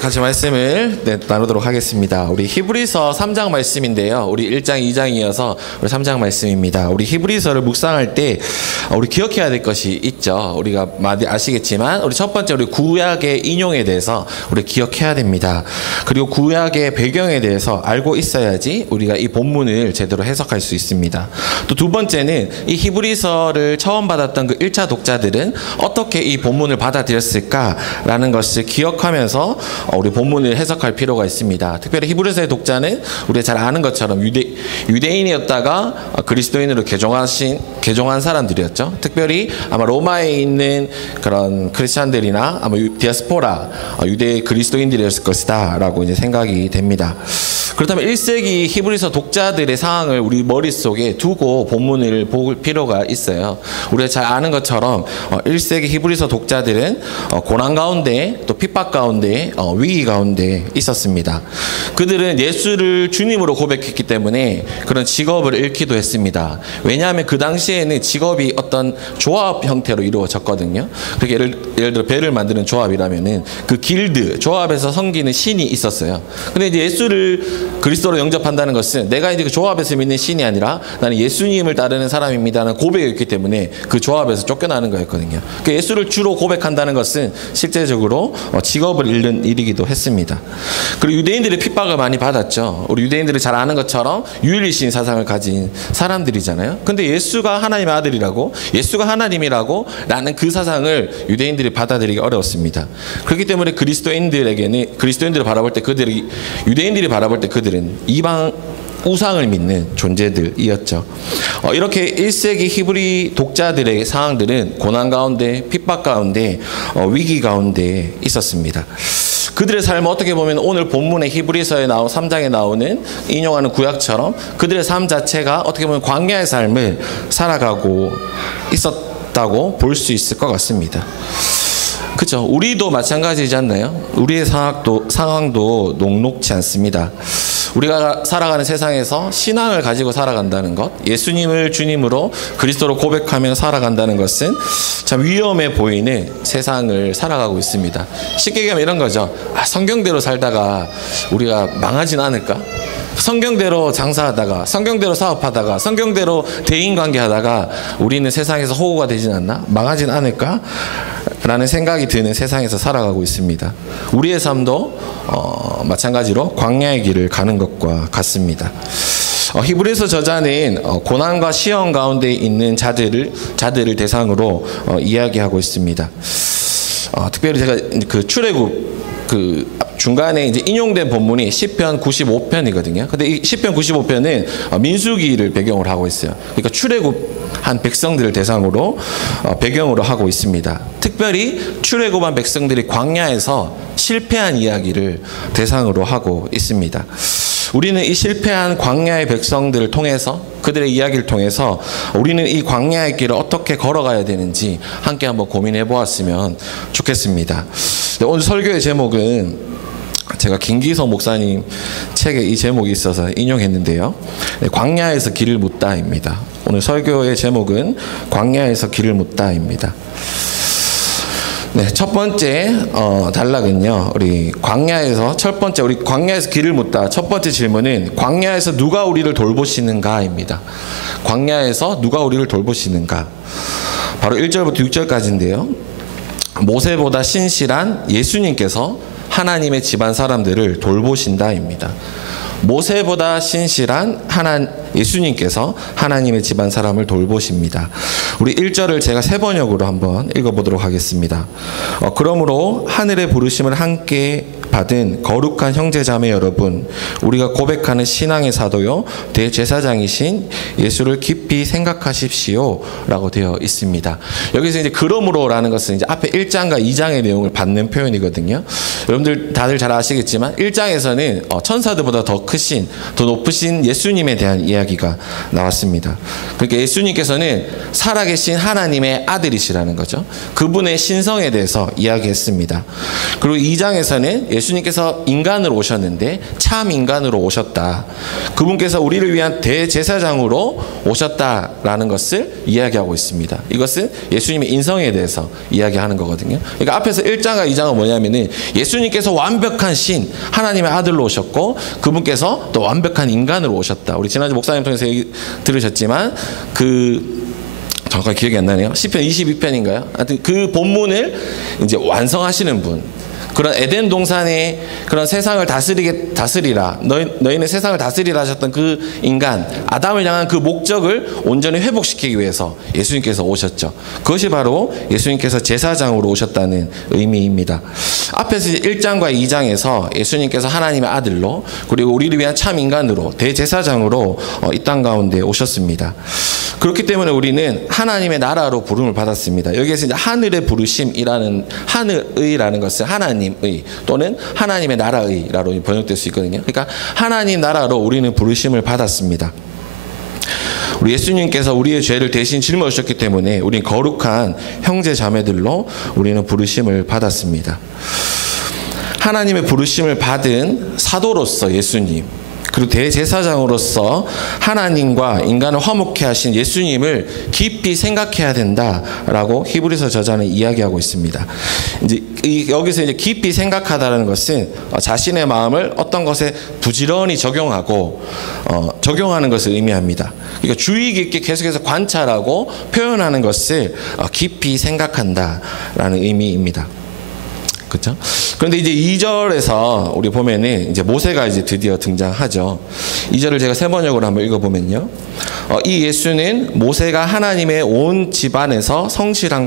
같이 말씀을 나누도록 하겠습니다. 우리 히브리서 3장 말씀인데요. 우리 1장, 2장 이어서 우리 3장 말씀입니다. 우리 히브리서를 묵상할 때 우리 기억해야 될 것이 있죠. 우리가 많이 아시겠지만 우리 첫 번째 우리 구약의 인용에 대해서 우리 기억해야 됩니다. 그리고 구약의 배경에 대해서 알고 있어야지 우리가 이 본문을 제대로 해석할 수 있습니다. 또 두 번째는 이 히브리서를 처음 받았던 그 1차 독자들은 어떻게 이 본문을 받아들였을까라는 것을 기억하면서 우리 본문을 해석할 필요가 있습니다. 특별히 히브리서의 독자는 우리가 잘 아는 것처럼 유대인이었다가 그리스도인으로 개종한 사람들이었죠. 특별히 아마 로마에 있는 그런 크리스찬들이나 아마 디아스포라 유대 그리스도인들이었을 것이다 라고 이제 생각이 됩니다. 그렇다면 1세기 히브리서 독자들의 상황을 우리 머릿속에 두고 본문을 볼 필요가 있어요. 우리가 잘 아는 것처럼 1세기 히브리서 독자들은 고난 가운데 또 핍박 가운데 위기 가운데 있었습니다. 그들은 예수를 주님으로 고백했기 때문에 그런 직업을 잃기도 했습니다. 왜냐하면 그 당시에는 직업이 어떤 조합 형태로 이루어졌거든요. 그렇게 예를 들어 배를 만드는 조합이라면은 그 길드, 조합에서 섬기는 신이 있었어요. 근데 이제 예수를 그리스도로 영접한다는 것은 내가 이제 그 조합에서 믿는 신이 아니라 나는 예수님을 따르는 사람입니다라는 고백이었기 때문에 그 조합에서 쫓겨나는 거였거든요. 그러니까 예수를 주로 고백한다는 것은 실제적으로 직업을 잃는 일이기도 했습니다. 그리고 유대인들의 핍박을 많이 받았죠. 우리 유대인들이 잘 아는 것처럼 유일신 사상을 가진 사람들이잖아요. 근데 예수가 하나님의 아들이라고, 예수가 하나님이라고 라는 그 사상을 유대인들이 받아들이기 어려웠습니다. 그렇기 때문에 그리스도인들을 바라볼 때 유대인들이 바라볼 때 그들은 이방 우상을 믿는 존재들이었죠. 이렇게 1세기 히브리 독자들의 상황들은 고난 가운데, 핍박 가운데, 위기 가운데 있었습니다. 그들의 삶은 어떻게 보면 오늘 본문의 히브리서에 3장에 나오는 인용하는 구약처럼 그들의 삶 자체가 어떻게 보면 광야의 삶을 살아가고 있었다고 볼 수 있을 것 같습니다. 그렇죠. 우리도 마찬가지지 않나요? 우리의 상황도 녹록지 않습니다. 우리가 살아가는 세상에서 신앙을 가지고 살아간다는 것, 예수님을 주님으로 그리스도로 고백하며 살아간다는 것은 참 위험해 보이는 세상을 살아가고 있습니다. 쉽게 얘기하면 이런 거죠. 성경대로 살다가 우리가 망하진 않을까? 성경대로 장사하다가, 성경대로 사업하다가, 성경대로 대인관계하다가 우리는 세상에서 호구가 되진 않나? 망하진 않을까? 라는 생각이 드는 세상에서 살아가고 있습니다. 우리의 삶도 마찬가지로 광야의 길을 가는 것과 같습니다. 히브리서 저자는 고난과 시험 가운데 있는 자들을 대상으로 이야기하고 있습니다. 특별히 제가 그 출애굽 중간에 이제 인용된 본문이 시편 95편이거든요. 근데 이 시편 95편은 민수기를 배경으로 하고 있어요. 그러니까 출애굽한 백성들을 대상으로 배경으로 하고 있습니다. 특별히 출애굽한 백성들이 광야에서 실패한 이야기를 대상으로 하고 있습니다. 우리는 이 실패한 광야의 백성들을 통해서, 그들의 이야기를 통해서 우리는 이 광야의 길을 어떻게 걸어가야 되는지 함께 한번 고민해 보았으면 좋겠습니다. 오늘 설교의 제목은 제가 김기서 목사님 책에 이 제목이 있어서 인용했는데요. 광야에서 길을 묻다입니다. 오늘 설교의 제목은 광야에서 길을 묻다입니다. 네, 첫 번째 단락은요. 우리 광야에서 길을 묻다. 첫 번째 질문은 광야에서 누가 우리를 돌보시는가입니다. 광야에서 누가 우리를 돌보시는가. 바로 1절부터 6절까지인데요. 모세보다 신실한 예수님께서 하나님의 집안 사람들을 돌보신다입니다. 모세보다 신실한 예수님께서 하나님의 집안 사람을 돌보십니다. 우리 1절을 제가 세 번역으로 한번 읽어보도록 하겠습니다. 그러므로 하늘의 부르심을 함께 받은 거룩한 형제자매 여러분, 우리가 고백하는 신앙의 사도요 대제사장이신 예수를 깊이 생각하십시오 라고 되어 있습니다. 여기서 이제 그러므로라는 것은 이제 앞에 1장과 2장의 내용을 받는 표현이거든요. 여러분들 다들 잘 아시겠지만 1장에서는 천사들보다 더 크신, 더 높으신 예수님에 대한 이야기가 나왔습니다. 그러니까 예수님께서는 살아계신 하나님의 아들이시라는 거죠. 그분의 신성에 대해서 이야기했습니다. 그리고 2장에서는 예수님께서 인간으로 오셨는데 참 인간으로 오셨다. 그분께서 우리를 위한 대제사장으로 오셨다라는 것을 이야기하고 있습니다. 이것은 예수님의 인성에 대해서 이야기하는 거거든요. 그러니까 앞에서 1장과 2장은 뭐냐면은 예수님께서 완벽한 신, 하나님의 아들로 오셨고 그분께서 또 완벽한 인간으로 오셨다. 우리 지난주 목사님 통해서 들으셨지만 정확하게 기억이 안 나네요. 시편 22편인가요? 하여튼 그 본문을 이제 완성하시는 분. 그런 에덴 동산의 그런 세상을 다스리라. 너희는 세상을 다스리라 하셨던 그 인간, 아담을 향한 그 목적을 온전히 회복시키기 위해서 예수님께서 오셨죠. 그것이 바로 예수님께서 제사장으로 오셨다는 의미입니다. 앞에서 1장과 2장에서 예수님께서 하나님의 아들로 그리고 우리를 위한 참 인간으로 대제사장으로 이 땅 가운데 오셨습니다. 그렇기 때문에 우리는 하나님의 나라로 부름을 받았습니다. 여기에서 이제 하늘의 부르심이라는 하늘의라는 것은 하나님의 또는 하나님의 나라의라고 번역될 수 있거든요. 그러니까 하나님 나라로 우리는 부르심을 받았습니다. 우리 예수님께서 우리의 죄를 대신 짊어지셨기 때문에 우리는 거룩한 형제 자매들로 우리는 부르심을 받았습니다. 하나님의 부르심을 받은 사도로서 예수님 그리고 대제사장으로서 하나님과 인간을 화목케 하신 예수님을 깊이 생각해야 된다라고 히브리서 저자는 이야기하고 있습니다. 이제 여기서 이제 깊이 생각하다라는 것은 자신의 마음을 어떤 것에 부지런히 적용하고 적용하는 것을 의미합니다. 그러니까 주의 깊게 계속해서 관찰하고 표현하는 것을 깊이 생각한다라는 의미입니다. 그렇죠? 그런데 이제 2절에서 우리 보면은 이제 모세가 이제 드디어 등장하죠. 2절을 제가 세 번역으로 한번 읽어보면요. 이 예수는 모세가 하나님의 온 집안에서 성실했던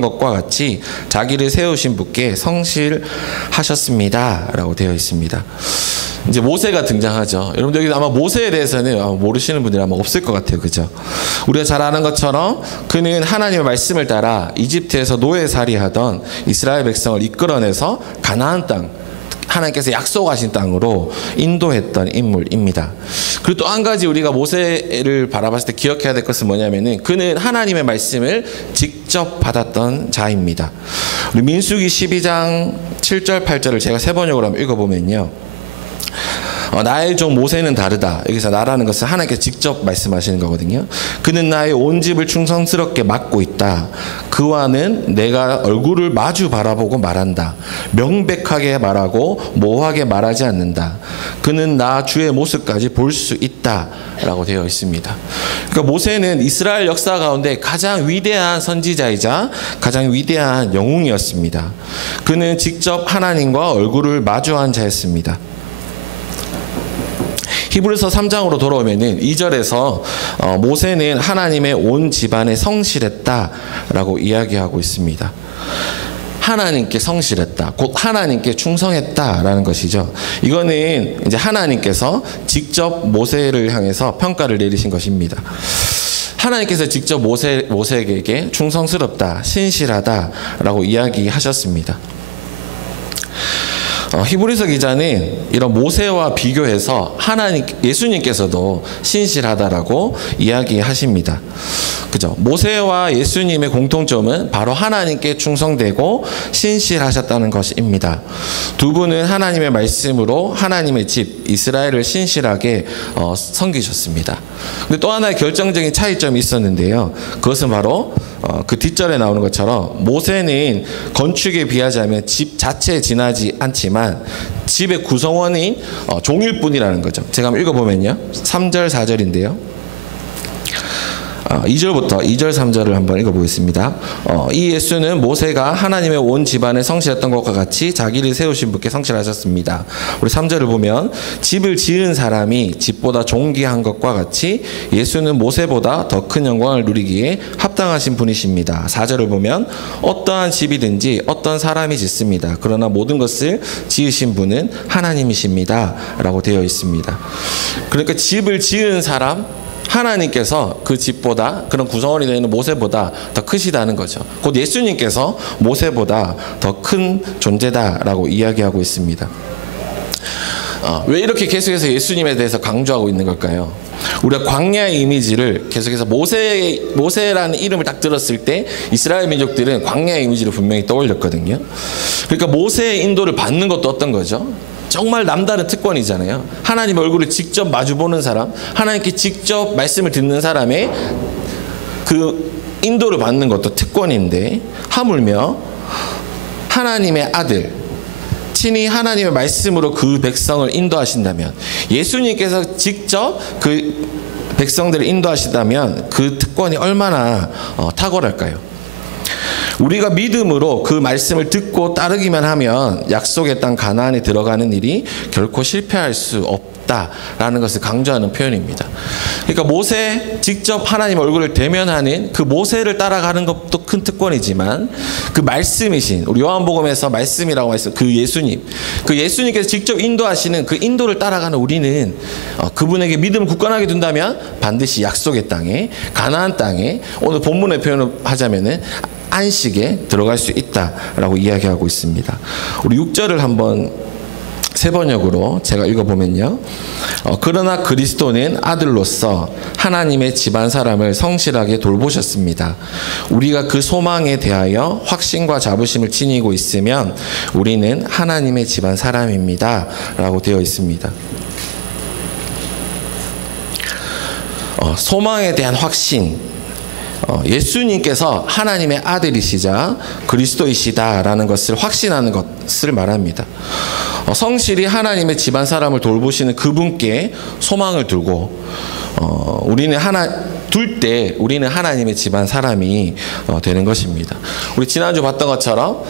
것과 같이 자기를 세우신 분께 성실하셨습니다. 라고 되어 있습니다. 이제 모세가 등장하죠. 여러분들 여기 아마 모세에 대해서는 모르시는 분들이 아마 없을 것 같아요. 그죠? 우리가 잘 아는 것처럼 그는 하나님의 말씀을 따라 이집트에서 노예살이하던 이스라엘 백성을 이끌어내서 가나안 땅, 하나님께서 약속하신 땅으로 인도했던 인물입니다. 그리고 또 한 가지 우리가 모세를 바라봤을 때 기억해야 될 것은 뭐냐면은 그는 하나님의 말씀을 직접 받았던 자입니다. 우리 민수기 12장 7절 8절을 제가 세 번역으로 한번 읽어보면요. 나의 종 모세는 다르다. 여기서 나라는 것은 하나님께 직접 말씀하시는 거거든요. 그는 나의 온 집을 충성스럽게 맡고 있다. 그와는 내가 얼굴을 마주 바라보고 말한다. 명백하게 말하고 모호하게 말하지 않는다. 그는 나 주의 모습까지 볼 수 있다. 라고 되어 있습니다. 그러니까 모세는 이스라엘 역사 가운데 가장 위대한 선지자이자 가장 위대한 영웅이었습니다. 그는 직접 하나님과 얼굴을 마주한 자였습니다. 히브리서 3장으로 돌아오면은 2절에서 모세는 하나님의 온 집안에 성실했다라고 이야기하고 있습니다. 하나님께 성실했다. 곧 하나님께 충성했다라는 것이죠. 이거는 이제 하나님께서 직접 모세를 향해서 평가를 내리신 것입니다. 하나님께서 직접 모세에게 충성스럽다, 신실하다라고 이야기하셨습니다. 히브리서 기자는 이런 모세와 비교해서 예수님께서도 신실하다라고 이야기하십니다. 그죠? 모세와 예수님의 공통점은 바로 하나님께 충성되고 신실하셨다는 것입니다. 두 분은 하나님의 말씀으로 하나님의 집 이스라엘을 신실하게 섬기셨습니다. 근데 또 하나의 결정적인 차이점이 있었는데요. 그것은 바로 그 뒷절에 나오는 것처럼 모세는 건축에 비하자면 집 자체에 지나지 않지만 집의 구성원인 종일 뿐이라는 거죠. 제가 한번 읽어보면요. 3절 4절인데요. 2절부터 2절 3절을 한번 읽어보겠습니다. 이 예수는 모세가 하나님의 온 집안에 성실했던 것과 같이 자기를 세우신 분께 성실하셨습니다. 우리 3절을 보면 집을 지은 사람이 집보다 존귀한 것과 같이 예수는 모세보다 더 큰 영광을 누리기에 합당하신 분이십니다. 4절을 보면 어떠한 집이든지 어떤 사람이 짓습니다. 그러나 모든 것을 지으신 분은 하나님이십니다. 라고 되어 있습니다. 그러니까 집을 지은 사람 하나님께서 그 집보다 그런 구성원이 되는 모세보다 더 크시다는 거죠. 곧 예수님께서 모세보다 더 큰 존재다라고 이야기하고 있습니다. 왜 이렇게 계속해서 예수님에 대해서 강조하고 있는 걸까요? 우리가 광야의 이미지를 계속해서 모세라는 이름을 딱 들었을 때 이스라엘 민족들은 광야의 이미지를 분명히 떠올렸거든요. 그러니까 모세의 인도를 받는 것도 어떤 거죠? 정말 남다른 특권이잖아요. 하나님 얼굴을 직접 마주보는 사람, 하나님께 직접 말씀을 듣는 사람의 그 인도를 받는 것도 특권인데, 하물며 하나님의 아들, 친히 하나님의 말씀으로 그 백성을 인도하신다면, 예수님께서 직접 그 백성들을 인도하시다면 그 특권이 얼마나 탁월할까요? 우리가 믿음으로 그 말씀을 듣고 따르기만 하면 약속의 땅 가나안에 들어가는 일이 결코 실패할 수 없다라는 것을 강조하는 표현입니다. 그러니까 모세, 직접 하나님 얼굴을 대면하는 그 모세를 따라가는 것도 큰 특권이지만, 그 말씀이신, 우리 요한복음에서 말씀이라고 말씀, 그 예수님께서 직접 인도하시는 그 인도를 따라가는 우리는 그분에게 믿음을 굳건하게 둔다면 반드시 약속의 땅에, 가나안 땅에, 오늘 본문의 표현을 하자면은 안식에 들어갈 수 있다라고 이야기하고 있습니다. 우리 6절을 한번 새 번역으로 제가 읽어보면요. 그러나 그리스도는 아들로서 하나님의 집안 사람을 성실하게 돌보셨습니다. 우리가 그 소망에 대하여 확신과 자부심을 지니고 있으면 우리는 하나님의 집안 사람입니다. 라고 되어 있습니다. 소망에 대한 확신, 예수님께서 하나님의 아들이시자 그리스도이시다라는 것을 확신하는 것을 말합니다. 성실히 하나님의 집안 사람을 돌보시는 그분께 소망을 두고 우리는 우리는 하나님의 집안 사람이 되는 것입니다. 우리 지난주 봤던 것처럼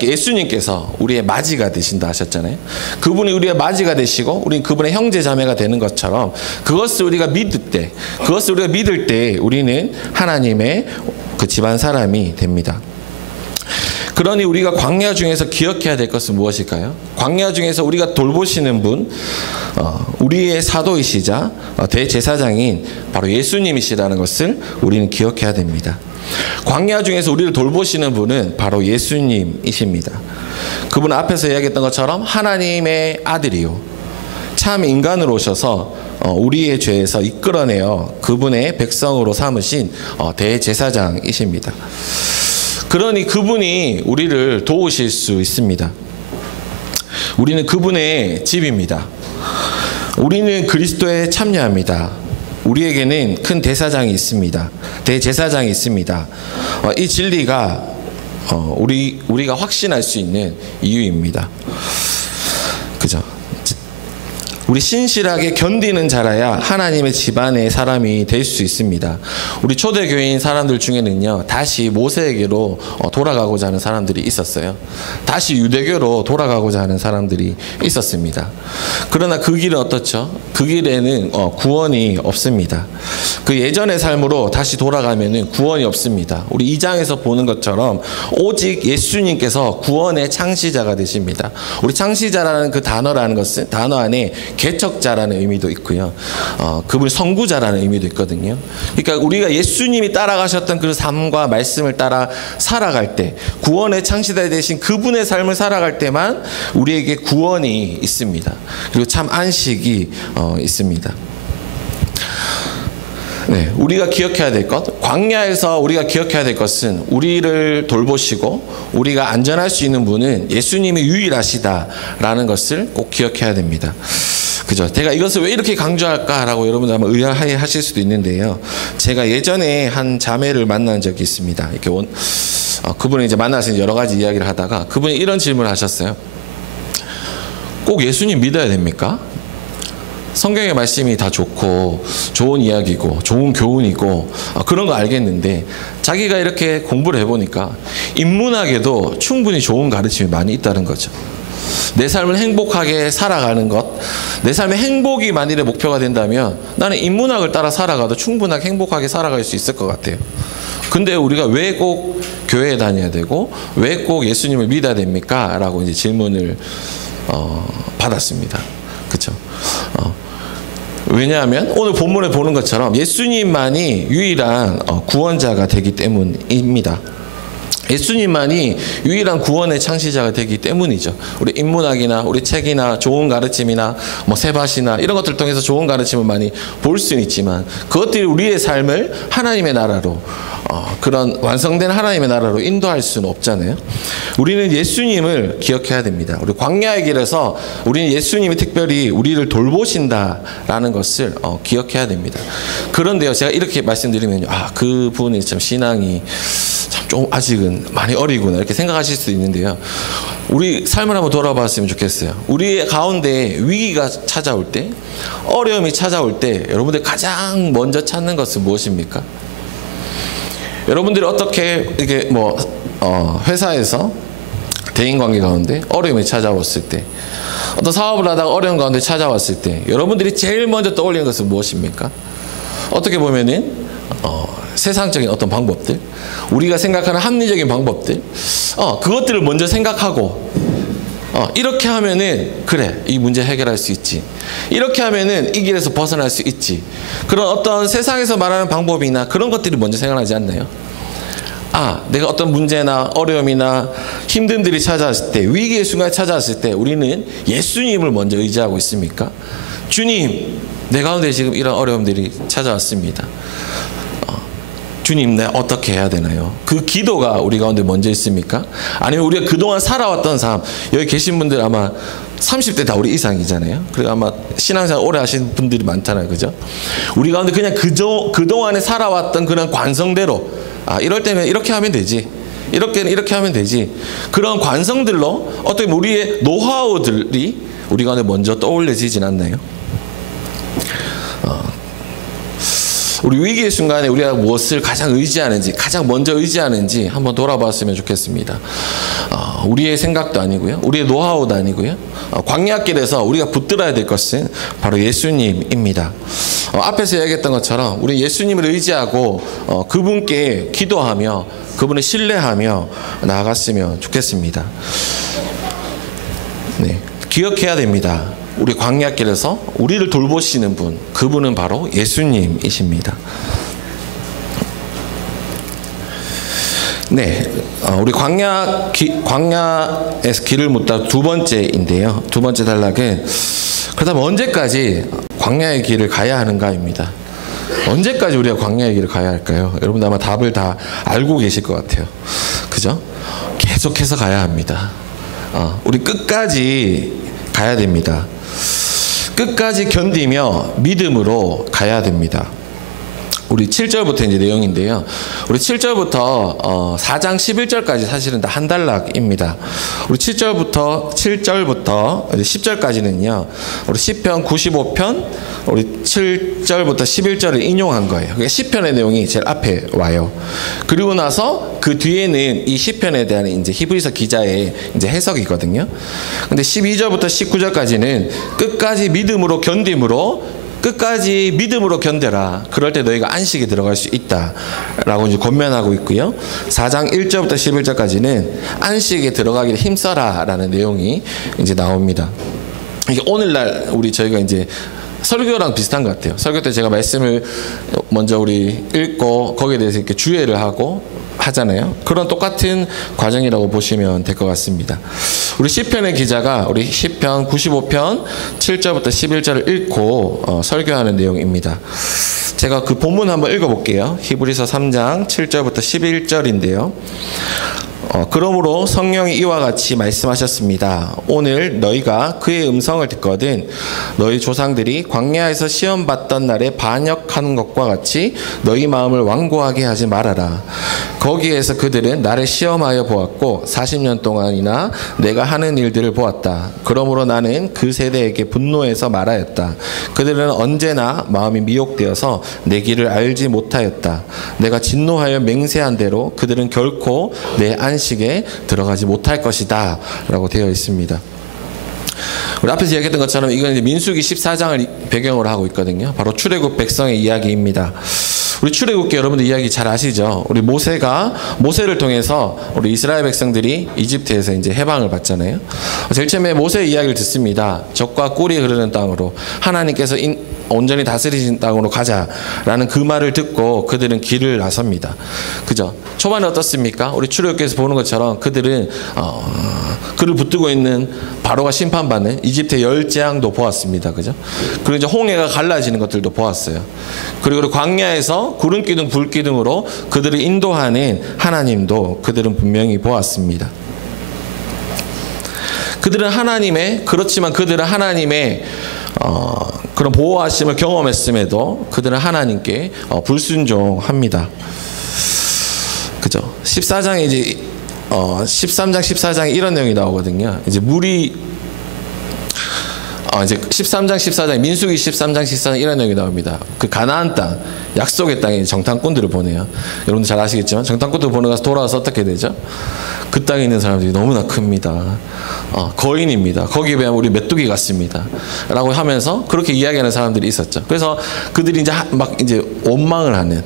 예수님께서 우리의 맞이가 되신다 하셨잖아요. 그분이 우리의 맞이가 되시고 우리는 그분의 형제 자매가 되는 것처럼 그것을 우리가 믿을 때 우리는 하나님의 그 집안 사람이 됩니다. 그러니 우리가 광야 중에서 기억해야 될 것은 무엇일까요? 광야 중에서 우리가 돌보시는 분, 우리의 사도이시자 대제사장인 바로 예수님이시라는 것을 우리는 기억해야 됩니다. 광야 중에서 우리를 돌보시는 분은 바로 예수님이십니다. 그분 앞에서 이야기했던 것처럼 하나님의 아들이요, 참 인간으로 오셔서 우리의 죄에서 이끌어내어 그분의 백성으로 삼으신 대제사장이십니다. 그러니 그분이 우리를 도우실 수 있습니다. 우리는 그분의 집입니다. 우리는 그리스도에 참여합니다. 우리에게는 큰 대제사장이 있습니다. 이 진리가 우리가 확신할 수 있는 이유입니다. 그죠? 우리 신실하게 견디는 자라야 하나님의 집안의 사람이 될 수 있습니다. 우리 초대교회인 사람들 중에는요, 다시 모세에게로 돌아가고자 하는 사람들이 있었어요. 다시 유대교로 돌아가고자 하는 사람들이 있었습니다. 그러나 그 길은 어떻죠? 그 길에는 구원이 없습니다. 그 예전의 삶으로 다시 돌아가면은 구원이 없습니다. 우리 2장에서 보는 것처럼 오직 예수님께서 구원의 창시자가 되십니다. 우리 창시자라는 그 단어 안에 개척자라는 의미도 있고요. 그분이 선구자라는 의미도 있거든요. 그러니까 우리가 예수님이 따라가셨던 그 삶과 말씀을 따라 살아갈 때, 구원의 창시자 되신 그분의 삶을 살아갈 때만 우리에게 구원이 있습니다. 그리고 참 안식이 있습니다. 네, 우리가 기억해야 될 것, 광야에서 우리가 기억해야 될 것은 우리를 돌보시고 우리가 안전할 수 있는 분은 예수님이 유일하시다라는 것을 꼭 기억해야 됩니다. 그죠? 제가 이것을 왜 이렇게 강조할까라고 여러분들 아마 의아해 하실 수도 있는데요. 제가 예전에 한 자매를 만난 적이 있습니다. 이렇게 그분이 이제 만나서 여러 가지 이야기를 하다가 그분이 이런 질문을 하셨어요. 꼭 예수님 믿어야 됩니까? 성경의 말씀이 다 좋고 좋은 이야기고 좋은 교훈이고 그런 거 알겠는데, 자기가 이렇게 공부를 해보니까 인문학에도 충분히 좋은 가르침이 많이 있다는 거죠. 내 삶을 행복하게 살아가는 것, 내 삶의 행복이 만일에 목표가 된다면 나는 인문학을 따라 살아가도 충분하게 행복하게 살아갈 수 있을 것 같아요. 근데 우리가 왜 꼭 교회에 다녀야 되고 왜 꼭 예수님을 믿어야 됩니까? 라고 이제 질문을 받았습니다. 그렇죠? 왜냐하면 오늘 본문에 보는 것처럼 예수님만이 유일한 구원자가 되기 때문입니다. 예수님만이 유일한 구원의 창시자가 되기 때문이죠. 우리 인문학이나 우리 책이나 좋은 가르침이나 뭐 세밭이나 이런 것들 통해서 좋은 가르침을 많이 볼 수는 있지만 그것들이 우리의 삶을 하나님의 나라로 그런 완성된 하나님의 나라로 인도할 수는 없잖아요. 우리는 예수님을 기억해야 됩니다. 우리 광야의 길에서 우리는 예수님이 특별히 우리를 돌보신다라는 것을 기억해야 됩니다. 그런데요, 제가 이렇게 말씀드리면 그분이 참 신앙이 참 좀 아직은 많이 어리구나 이렇게 생각하실 수도 있는데요. 우리 삶을 한번 돌아봤으면 좋겠어요. 우리 가운데 위기가 찾아올 때, 어려움이 찾아올 때 여러분들 가장 먼저 찾는 것은 무엇입니까? 여러분들이 어떻게 이게 회사에서 대인관계 가운데 어려움이 찾아왔을 때, 어떤 사업을 하다가 어려운 가운데 찾아왔을 때 여러분들이 제일 먼저 떠올리는 것은 무엇입니까? 어떻게 보면은 세상적인 어떤 방법들, 우리가 생각하는 합리적인 방법들, 그것들을 먼저 생각하고 이렇게 하면은 그래 이 문제 해결할 수 있지, 이렇게 하면은 이 길에서 벗어날 수 있지, 그런 어떤 세상에서 말하는 방법이나 그런 것들이 먼저 생각나지 않나요? 내가 어떤 문제나 어려움이나 힘듦들이 찾아왔을 때, 위기의 순간에 찾아왔을 때 우리는 예수님을 먼저 의지하고 있습니까? 주님, 내 가운데 지금 이런 어려움들이 찾아왔습니다. 주님, 내가 어떻게 해야 되나요? 그 기도가 우리 가운데 먼저 있습니까? 아니면 우리가 그동안 살아왔던 삶, 여기 계신 분들 아마 30대 다 우리 이상이잖아요. 그리고 아마 신앙생활 오래 하신 분들이 많잖아요. 그죠? 우리 가운데 그냥 그동안에 살아왔던 그런 관성대로 이럴 때는 이렇게 하면 되지, 이렇게 하면 되지, 그런 관성들로 어떻게 보면 우리의 노하우들이 우리 가운데 먼저 떠올려지진 않나요? 우리 위기의 순간에 우리가 무엇을 가장 의지하는지, 가장 먼저 의지하는지 한번 돌아봤으면 좋겠습니다. 우리의 생각도 아니고요, 우리의 노하우도 아니고요, 광야길에서 우리가 붙들어야 될 것은 바로 예수님입니다. 앞에서 이야기했던 것처럼 우리 예수님을 의지하고 그분께 기도하며 그분을 신뢰하며 나아갔으면 좋겠습니다. 네, 기억해야 됩니다. 우리 광야길에서 우리를 돌보시는 분, 그분은 바로 예수님이십니다. 네, 우리 광야에서 길을 묻다 두 번째인데요. 두 번째 단락은 그렇다면 언제까지 광야의 길을 가야 하는가입니다. 언제까지 우리가 광야의 길을 가야 할까요? 여러분들 아마 답을 다 알고 계실 것 같아요. 그죠? 계속해서 가야 합니다. 우리 끝까지 가야 됩니다. 끝까지 견디며 믿음으로 가야 됩니다. 우리 7절부터 이제 내용인데요. 우리 7절부터 4장 11절까지 사실은 다 한 단락입니다. 우리 7절부터 10절까지는요. 우리 시편 95편 우리 7절부터 11절을 인용한 거예요. 그게 시편의 내용이 제일 앞에 와요. 그리고 나서 그 뒤에는 이 시편에 대한 이제 히브리서 기자의 이제 해석이거든요. 근데 12절부터 19절까지는 끝까지 믿음으로 견딤으로, 끝까지 믿음으로 견뎌라. 그럴 때 너희가 안식에 들어갈 수 있다라고 이제 권면하고 있고요. 4장 1절부터 11절까지는 안식에 들어가기를 힘써라라는 내용이 이제 나옵니다. 이게 오늘날 저희가 이제 설교랑 비슷한 것 같아요. 설교 때 제가 말씀을 먼저 우리 읽고 거기에 대해서 이렇게 주의를 하고 하잖아요. 그런 똑같은 과정이라고 보시면 될 것 같습니다. 우리 시편의 기자가 우리 시편 95편 7절부터 11절을 읽고 설교하는 내용입니다. 제가 그 본문 한번 읽어볼게요. 히브리서 3장 7절부터 11절인데요. 그러므로 성령이 이와 같이 말씀하셨습니다. 오늘 너희가 그의 음성을 듣거든 너희 조상들이 광야에서 시험받던 날에 반역하는 것과 같이 너희 마음을 완고하게 하지 말아라. 거기에서 그들은 나를 시험하여 보았고 40년 동안이나 내가 하는 일들을 보았다. 그러므로 나는 그 세대에게 분노해서 말하였다. 그들은 언제나 마음이 미혹되어서 내 길을 알지 못하였다. 내가 진노하여 맹세한 대로 그들은 결코 내 안식에 들어가지 못할 것이다 라고 되어 있습니다. 우리 앞에서 이야기했던 것처럼 이건 이제 민수기 14장을 배경으로 하고 있거든요. 바로 출애굽 백성의 이야기입니다. 우리 출애굽기 여러분들 이야기 잘 아시죠? 우리 모세를 통해서 우리 이스라엘 백성들이 이집트에서 이제 해방을 받잖아요. 제일 처음에 모세의 이야기를 듣습니다. 적과 꿀이 흐르는 땅으로 하나님께서 온전히 다스리신 땅으로 가자라는 그 말을 듣고 그들은 길을 나섭니다. 그죠? 초반에 어떻습니까? 우리 출애굽기에서 보는 것처럼 그들은 그를 붙들고 있는 바로가 심판받는 이집트의 10재앙도 보았습니다. 그죠? 그리고 이제 홍해가 갈라지는 것들도 보았어요. 그리고 광야에서 구름 기둥, 불 기둥으로 그들을 인도하는 하나님도 그들은 분명히 보았습니다. 그렇지만 그들은 하나님의 그런 보호하심을 경험했음에도 그들은 하나님께 불순종합니다. 그죠? 14장에 이제 13장, 14장에 이런 내용이 나오거든요. 이제 물이 이제 13장, 14장, 민수기 13장, 14장 이런 내용이 나옵니다. 그 가나안 땅, 약속의 땅에 정탐꾼들을 보내요. 여러분들 잘 아시겠지만 정탐꾼들 보내 가서 돌아와서 어떻게 되죠? 그 땅에 있는 사람들이 너무나 큽니다. 거인입니다. 거기에 비하면 우리 메뚜기 같습니다. 라고 하면서 그렇게 이야기하는 사람들이 있었죠. 그래서 그들이 이제 막 이제 원망을 하는,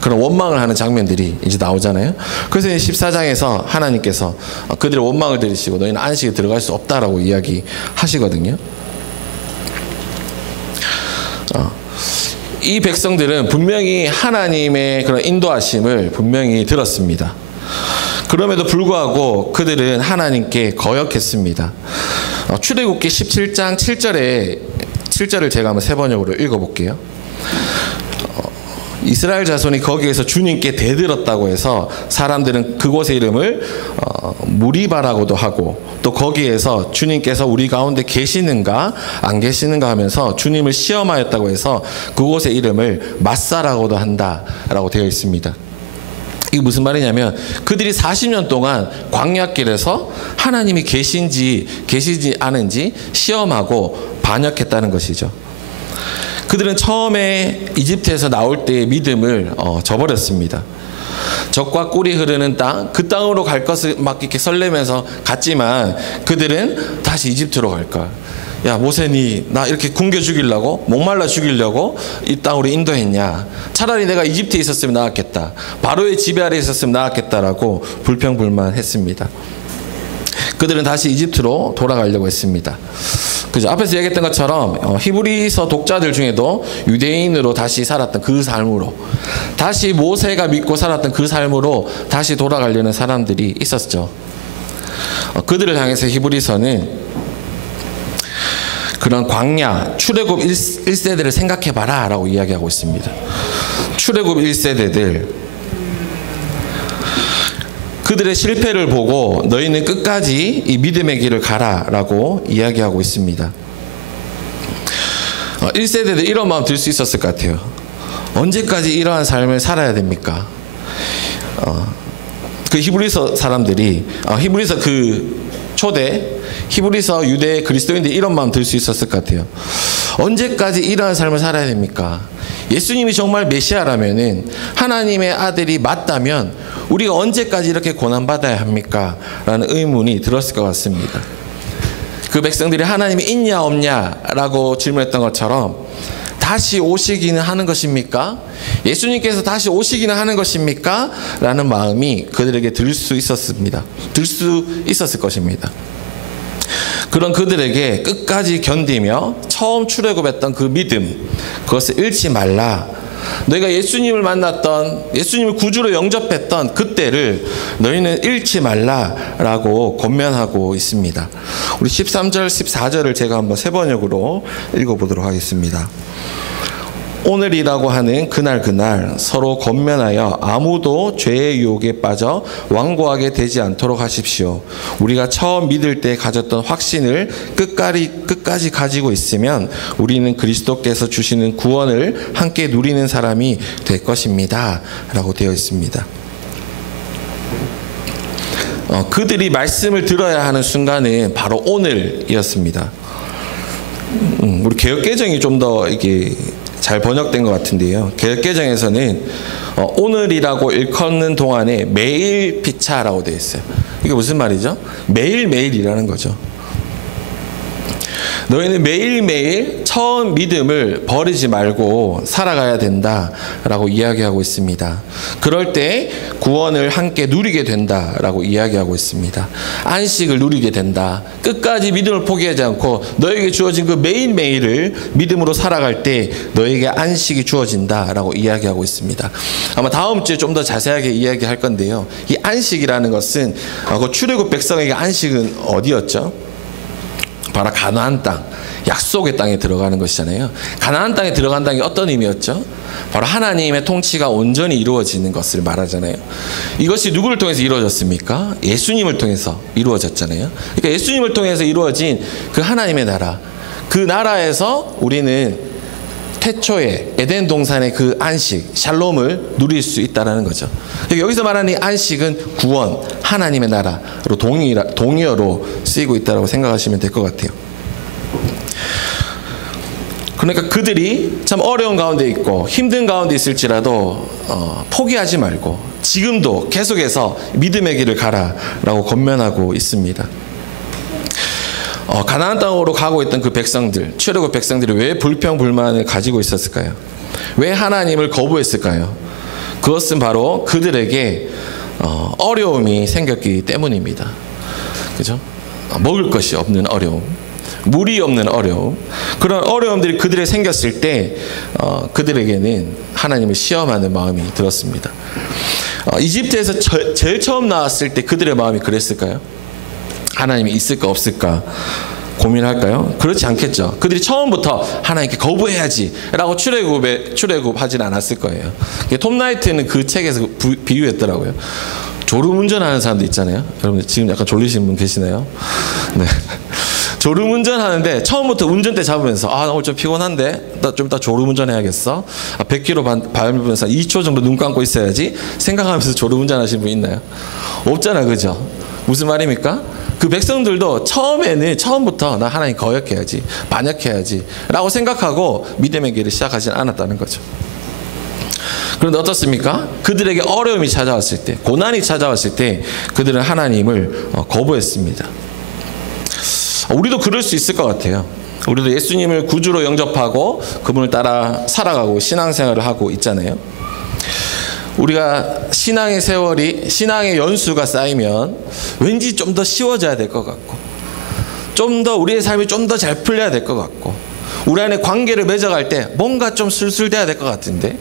그런 원망을 하는 장면들이 이제 나오잖아요. 그래서 14장에서 하나님께서 그들의 원망을 들으시고 너희는 안식에 들어갈 수 없다라고 이야기하시거든요. 이 백성들은 분명히 하나님의 그런 인도하심을 분명히 들었습니다. 그럼에도 불구하고 그들은 하나님께 거역했습니다. 출애굽기 17장 7절을 제가 한번 세 번역으로 읽어볼게요. 이스라엘 자손이 거기에서 주님께 대들었다고 해서 사람들은 그곳의 이름을 무리바라고도 하고, 또 거기에서 주님께서 우리 가운데 계시는가 안 계시는가 하면서 주님을 시험하였다고 해서 그곳의 이름을 마사라고도 한다라고 되어 있습니다. 이게 무슨 말이냐면 그들이 40년 동안 광야길에서 하나님이 계신지 계시지 않은지 시험하고 반역했다는 것이죠. 그들은 처음에 이집트에서 나올 때의 믿음을 저버렸습니다. 젖과 꿀이 흐르는 땅, 그 땅으로 갈 것을 막 이렇게 설레면서 갔지만 그들은 다시 이집트로 갈까? 야, 모세니 나 이렇게 굶겨 죽이려고, 목말라 죽이려고 이 땅으로 인도했냐? 차라리 내가 이집트에 있었으면 나았겠다. 바로의 지배 아래 있었으면 나았겠다라고 불평불만했습니다. 그들은 다시 이집트로 돌아가려고 했습니다. 그죠? 앞에서 얘기했던 것처럼 히브리서 독자들 중에도 유대인으로 다시 살았던 그 삶으로, 다시 모세가 믿고 살았던 그 삶으로 다시 돌아가려는 사람들이 있었죠. 그들을 향해서 히브리서는 그런 광야, 출애굽 1세대를 생각해봐라 라고 이야기하고 있습니다. 출애굽 1세대들, 그들의 실패를 보고 너희는 끝까지 이 믿음의 길을 가라 라고 이야기하고 있습니다. 1세대들 이런 마음 들 수 있었을 것 같아요. 언제까지 이러한 삶을 살아야 됩니까? 그 히브리서 사람들이, 히브리서 그 초대 히브리서 유대 그리스도인들이 이런 마음 들 수 있었을 것 같아요. 언제까지 이러한 삶을 살아야 됩니까? 예수님이 정말 메시아라면은, 하나님의 아들이 맞다면 우리가 언제까지 이렇게 고난받아야 합니까? 라는 의문이 들었을 것 같습니다. 그 백성들이 하나님이 있냐 없냐 라고 질문했던 것처럼 다시 오시기는 하는 것입니까? 예수님께서 다시 오시기는 하는 것입니까? 라는 마음이 그들에게 들 수 있었을 것입니다. 그런 그들에게 끝까지 견디며 처음 출애굽했던 그 믿음, 그것을 잃지 말라. 너희가 예수님을 만났던, 예수님을 구주로 영접했던 그때를 너희는 잃지 말라라고 권면하고 있습니다. 우리 13절, 14절을 제가 한번 세 번역으로 읽어보도록 하겠습니다. 오늘이라고 하는 그날 서로 권면하여 아무도 죄의 유혹에 빠져 완고하게 되지 않도록 하십시오. 우리가 처음 믿을 때 가졌던 확신을 끝까지 가지고 있으면 우리는 그리스도께서 주시는 구원을 함께 누리는 사람이 될 것입니다. 라고 되어 있습니다. 그들이 들어야 하는 순간은 바로 오늘이었습니다. 우리 개역개정이 좀 더 이게 잘 번역된 것 같은데요. 개역개정에서는 오늘이라고 일컫는 동안에 매일 피차라고 되어 있어요. 이게 무슨 말이죠? 매일매일이라는 거죠. 너희는 매일매일 처음 믿음을 버리지 말고 살아가야 된다라고 이야기하고 있습니다. 그럴 때 구원을 함께 누리게 된다라고 이야기하고 있습니다. 안식을 누리게 된다. 끝까지 믿음을 포기하지 않고 너에게 주어진 그 매일매일을 믿음으로 살아갈 때 너에게 안식이 주어진다라고 이야기하고 있습니다. 아마 다음 주에 좀 더 자세하게 이야기할 건데요. 이 안식이라는 것은 그 출애굽 백성에게 안식은 어디였죠? 바로 가나안 땅, 약속의 땅에 들어가는 것이잖아요. 가나안 땅에 들어간다는 게 어떤 의미였죠? 바로 하나님의 통치가 온전히 이루어지는 것을 말하잖아요. 이것이 누구를 통해서 이루어졌습니까? 예수님을 통해서 이루어졌잖아요. 그러니까 예수님을 통해서 이루어진 그 하나님의 나라, 그 나라에서 우리는 태초에 에덴 동산의 그 안식, 샬롬을 누릴 수 있다는 거죠. 여기서 말하는 이 안식은 구원, 하나님의 나라로 동의어로 쓰이고 있다고 생각하시면 될 것 같아요. 그러니까 그들이 참 어려운 가운데 있고 힘든 가운데 있을지라도 포기하지 말고 지금도 계속해서 믿음의 길을 가라라고 권면하고 있습니다. 가나안 땅으로 가고 있던 그 백성들, 출애굽 백성들이 왜 불평불만을 가지고 있었을까요? 왜 하나님을 거부했을까요? 그것은 바로 그들에게 어려움이 생겼기 때문입니다. 그죠? 먹을 것이 없는 어려움, 물이 없는 어려움, 그런 어려움들이 그들에게 생겼을 때 그들에게는 하나님을 시험하는 마음이 들었습니다. 이집트에서 제일 처음 나왔을 때 그들의 마음이 그랬을까요? 하나님이 있을까 없을까 고민할까요? 그렇지 않겠죠. 그들이 처음부터 하나님께 거부해야지 라고 출애굽하진 않았을 거예요. 톰 나이트는 그 책에서 비유했더라고요. 졸음운전하는 사람도 있잖아요. 여러분들 지금 약간 졸리신 분 계시나요? 네. 졸음운전하는데 처음부터 운전대 잡으면서 나 오늘 좀 피곤한데 나 좀 이따 졸음운전 해야겠어. 100km 밟으면서 2초 정도 눈 감고 있어야지 생각하면서 졸음운전하시는 분 있나요? 없잖아, 그죠? 무슨 말입니까? 그 백성들도 처음부터 나 하나님 거역해야지, 반역해야지 라고 생각하고 믿음의 길을 시작하지 않았다는 거죠. 그런데 어떻습니까? 그들에게 어려움이 찾아왔을 때, 고난이 찾아왔을 때 그들은 하나님을 거부했습니다. 우리도 그럴 수 있을 것 같아요. 우리도 예수님을 구주로 영접하고 그분을 따라 살아가고 신앙생활을 하고 있잖아요. 우리가 신앙의 연수가 쌓이면 왠지 좀 더 쉬워져야 될 것 같고, 좀 더 우리의 삶이 좀 더 잘 풀려야 될 것 같고, 우리 안에 관계를 맺어갈 때 뭔가 좀 술술돼야 될 것 같은데,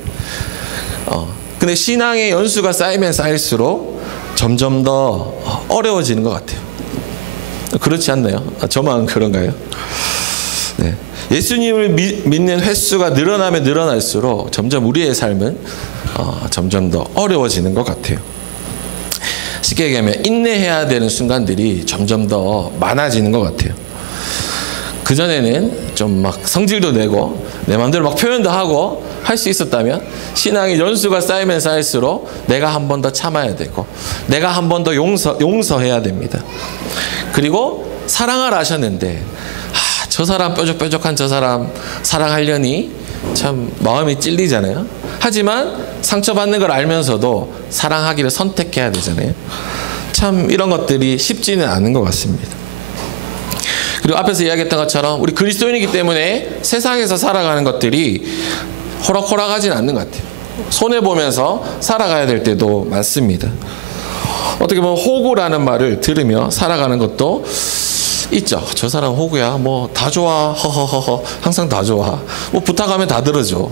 근데 신앙의 연수가 쌓이면 쌓일수록 점점 더 어려워지는 것 같아요. 그렇지 않나요? 저만 그런가요? 네. 예수님을 믿는 횟수가 늘어나면 늘어날수록 점점 우리의 삶은 점점 더 어려워지는 것 같아요. 쉽게 얘기하면 인내해야 되는 순간들이 점점 더 많아지는 것 같아요. 그전에는 좀 막 성질도 내고 내 마음대로 막 표현도 하고 할 수 있었다면 신앙의 연수가 쌓이면 쌓일수록 내가 한 번 더 참아야 되고 내가 한 번 더 용서해야 됩니다. 그리고 사랑하라 하셨는데 저 사람 뾰족뾰족한 저 사람 사랑하려니 참 마음이 찔리잖아요. 하지만 상처받는 걸 알면서도 사랑하기를 선택해야 되잖아요. 참 이런 것들이 쉽지는 않은 것 같습니다. 그리고 앞에서 이야기했던 것처럼 우리 그리스도인이기 때문에 세상에서 살아가는 것들이 호락호락하진 않는 것 같아요. 손해보면서 살아가야 될 때도 많습니다. 어떻게 보면 호구라는 말을 들으며 살아가는 것도 있죠. 저 사람 호구야. 뭐 다 좋아. 허허허허. 항상 다 좋아. 뭐 부탁하면 다 들어줘.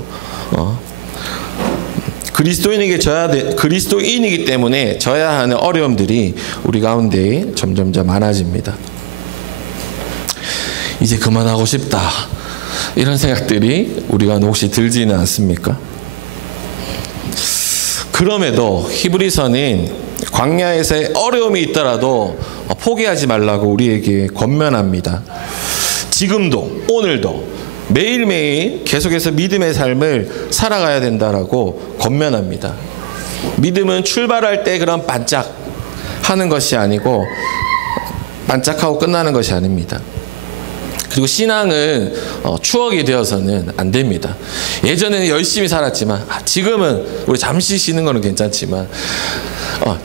그리스도인이기 때문에 져야 하는 어려움들이 우리 가운데 점점 많아집니다. 이제 그만하고 싶다. 이런 생각들이 우리 가운데 혹시 들지는 않습니까? 그럼에도 히브리서는 광야에서의 어려움이 있더라도 포기하지 말라고 우리에게 권면합니다. 지금도 오늘도 매일매일 계속해서 믿음의 삶을 살아가야 된다라고 권면합니다. 믿음은 출발할 때 그런 반짝하는 것이 아니고 반짝하고 끝나는 것이 아닙니다. 그리고 신앙은 추억이 되어서는 안 됩니다. 예전에는 열심히 살았지만 지금은 우리 잠시 쉬는 거는 괜찮지만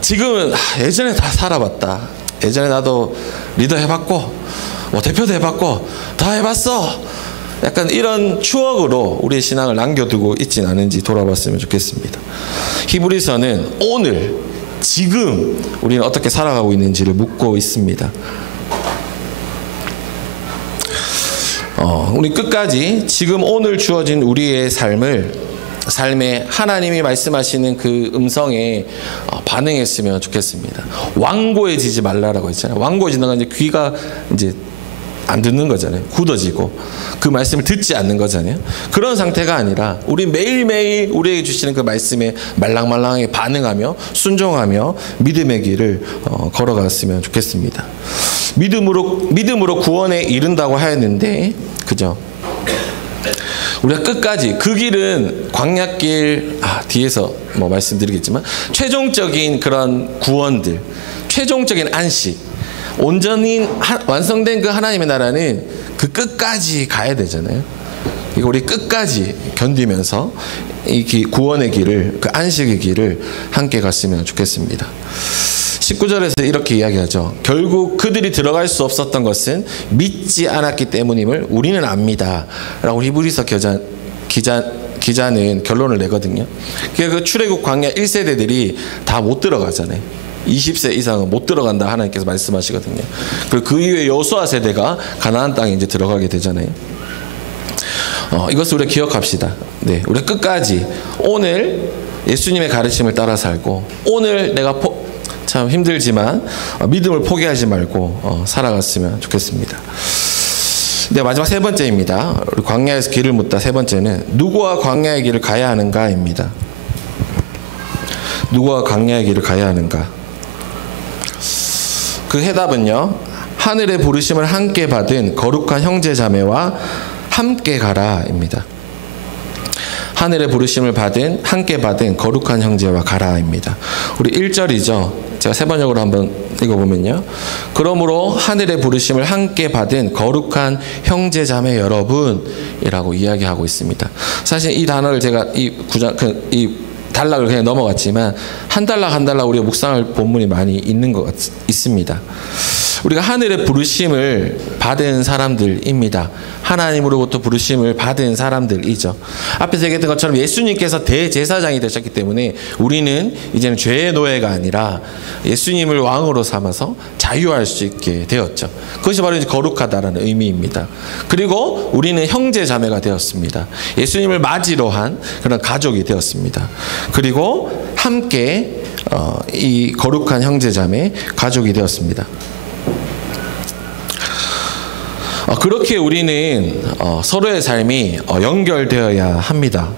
지금은 예전에 다 살아봤다. 예전에 나도 리더 해봤고 뭐 대표도 해봤고 다 해봤어. 약간 이런 추억으로 우리의 신앙을 남겨두고 있진 않은지 돌아봤으면 좋겠습니다. 히브리서는 오늘 지금 우리는 어떻게 살아가고 있는지를 묻고 있습니다. 우리 끝까지 지금 오늘 주어진 우리의 삶에 하나님이 말씀하시는 그 음성에 반응했으면 좋겠습니다. 완고해지지 말라라고 했잖아요. 완고해지는 건 이제 귀가 이제 안 듣는 거잖아요. 굳어지고 그 말씀을 듣지 않는 거잖아요. 그런 상태가 아니라 우리 매일매일 우리에게 주시는 그 말씀에 말랑말랑하게 반응하며 순종하며 믿음의 길을 걸어갔으면 좋겠습니다. 믿음으로 구원에 이른다고 하였는데, 그죠? 우리가 끝까지 그 길은 광야길, 뒤에서 뭐 말씀드리겠지만 최종적인 그런 구원들, 최종적인 안식, 온전히 완성된 그 하나님의 나라는 그 끝까지 가야 되잖아요. 이거 우리 끝까지 견디면서 이 구원의 길을, 그 안식의 길을 함께 갔으면 좋겠습니다. 19절에서 이렇게 이야기하죠. 결국 그들이 들어갈 수 없었던 것은 믿지 않았기 때문임을 우리는 압니다. 라고 히브리서 기자는 결론을 내거든요. 그 출애굽 광야 1세대들이 다 못 들어가잖아요. 20세 이상은 못 들어간다 하나님께서 말씀하시거든요. 그리고 그 이후에 여호수아 세대가 가나안 땅에 이제 들어가게 되잖아요. 이것을 우리가 기억합시다. 네, 우리 끝까지 오늘 예수님의 가르침을 따라 살고, 오늘 내가 참 힘들지만 믿음을 포기하지 말고 살아갔으면 좋겠습니다. 네, 마지막 세 번째입니다. 우리 광야에서 길을 묻다. 세 번째는 누구와 광야의 길을 가야 하는가입니다. 누구와 광야의 길을 가야 하는가? 그 해답은요, 하늘의 부르심을 함께 받은 거룩한 형제 자매와 함께 가라입니다. 하늘의 부르심을 함께 받은 거룩한 형제와 가라입니다. 우리 1절이죠. 제가 세 번역으로 한번 읽어보면요. 그러므로 하늘의 부르심을 함께 받은 거룩한 형제 자매 여러분이라고 이야기하고 있습니다. 사실 이 단어를 제가 이 단락을 그냥 넘어갔지만 한 단락 우리가 묵상할 본문이 많이 있는 것 있습니다. 우리가 하늘의 부르심을 받은 사람들입니다. 하나님으로부터 부르심을 받은 사람들이죠. 앞에서 얘기했던 것처럼 예수님께서 대제사장이 되셨기 때문에 우리는 이제는 죄의 노예가 아니라 예수님을 왕으로 삼아서 자유할 수 있게 되었죠. 그것이 바로 이제 거룩하다라는 의미입니다. 그리고 우리는 형제 자매가 되었습니다. 예수님을 맞이로 한 그런 가족이 되었습니다. 그리고 함께 이 거룩한 형제 자매 가족이 되었습니다. 그렇게 우리는 서로의 삶이 연결되어야 합니다.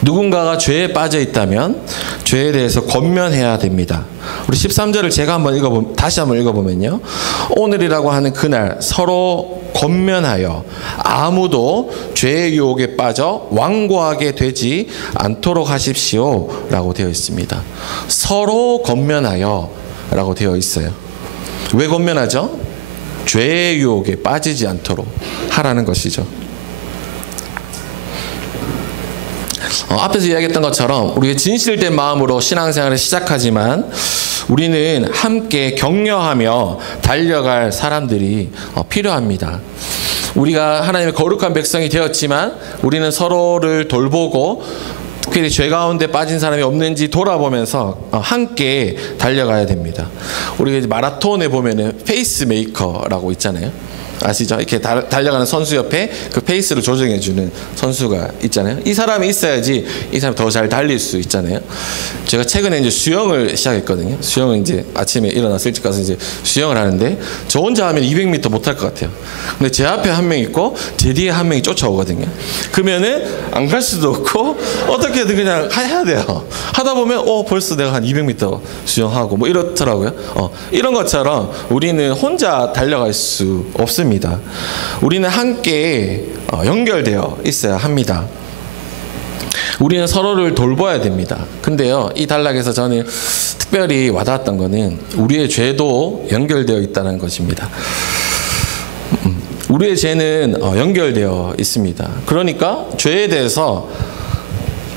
누군가가 죄에 빠져 있다면 죄에 대해서 권면해야 됩니다. 우리 13절을 제가 다시 한번 읽어보면요. 오늘이라고 하는 그날 서로 권면하여 아무도 죄의 유혹에 빠져 완고하게 되지 않도록 하십시오 라고 되어 있습니다. 서로 권면하여 라고 되어 있어요. 왜 권면하죠? 죄의 유혹에 빠지지 않도록 하라는 것이죠. 앞에서 이야기했던 것처럼 우리가 진실된 마음으로 신앙생활을 시작하지만 우리는 함께 격려하며 달려갈 사람들이 필요합니다. 우리가 하나님의 거룩한 백성이 되었지만 우리는 서로를 돌보고 특별히 죄 가운데 빠진 사람이 없는지 돌아보면서 함께 달려가야 됩니다. 우리가 이제 마라톤에 보면은 페이스메이커라고 있잖아요. 아시죠? 이렇게 달려가는 선수 옆에 그 페이스를 조정해주는 선수가 있잖아요. 이 사람이 있어야지 이 사람이 더 잘 달릴 수 있잖아요. 제가 최근에 이제 수영을 시작했거든요. 수영을 이제 아침에 일어나서 일찍 가서 이제 수영을 하는데 저 혼자 하면 200m 못 할 것 같아요. 근데 제 앞에 한 명 있고 제 뒤에 한 명이 쫓아오거든요. 그러면은 안 갈 수도 없고 어떻게든 그냥 해야 돼요. 하다 보면 벌써 내가 한 200m 수영하고 뭐 이렇더라고요. 이런 것처럼 우리는 혼자 달려갈 수 없습니다. 우리는 함께 연결되어 있어야 합니다. 우리는 서로를 돌봐야 됩니다. 근데요, 이 단락에서 저는 특별히 와닿았던 거는 우리의 죄도 연결되어 있다는 것입니다. 우리의 죄는 연결되어 있습니다. 그러니까 죄에 대해서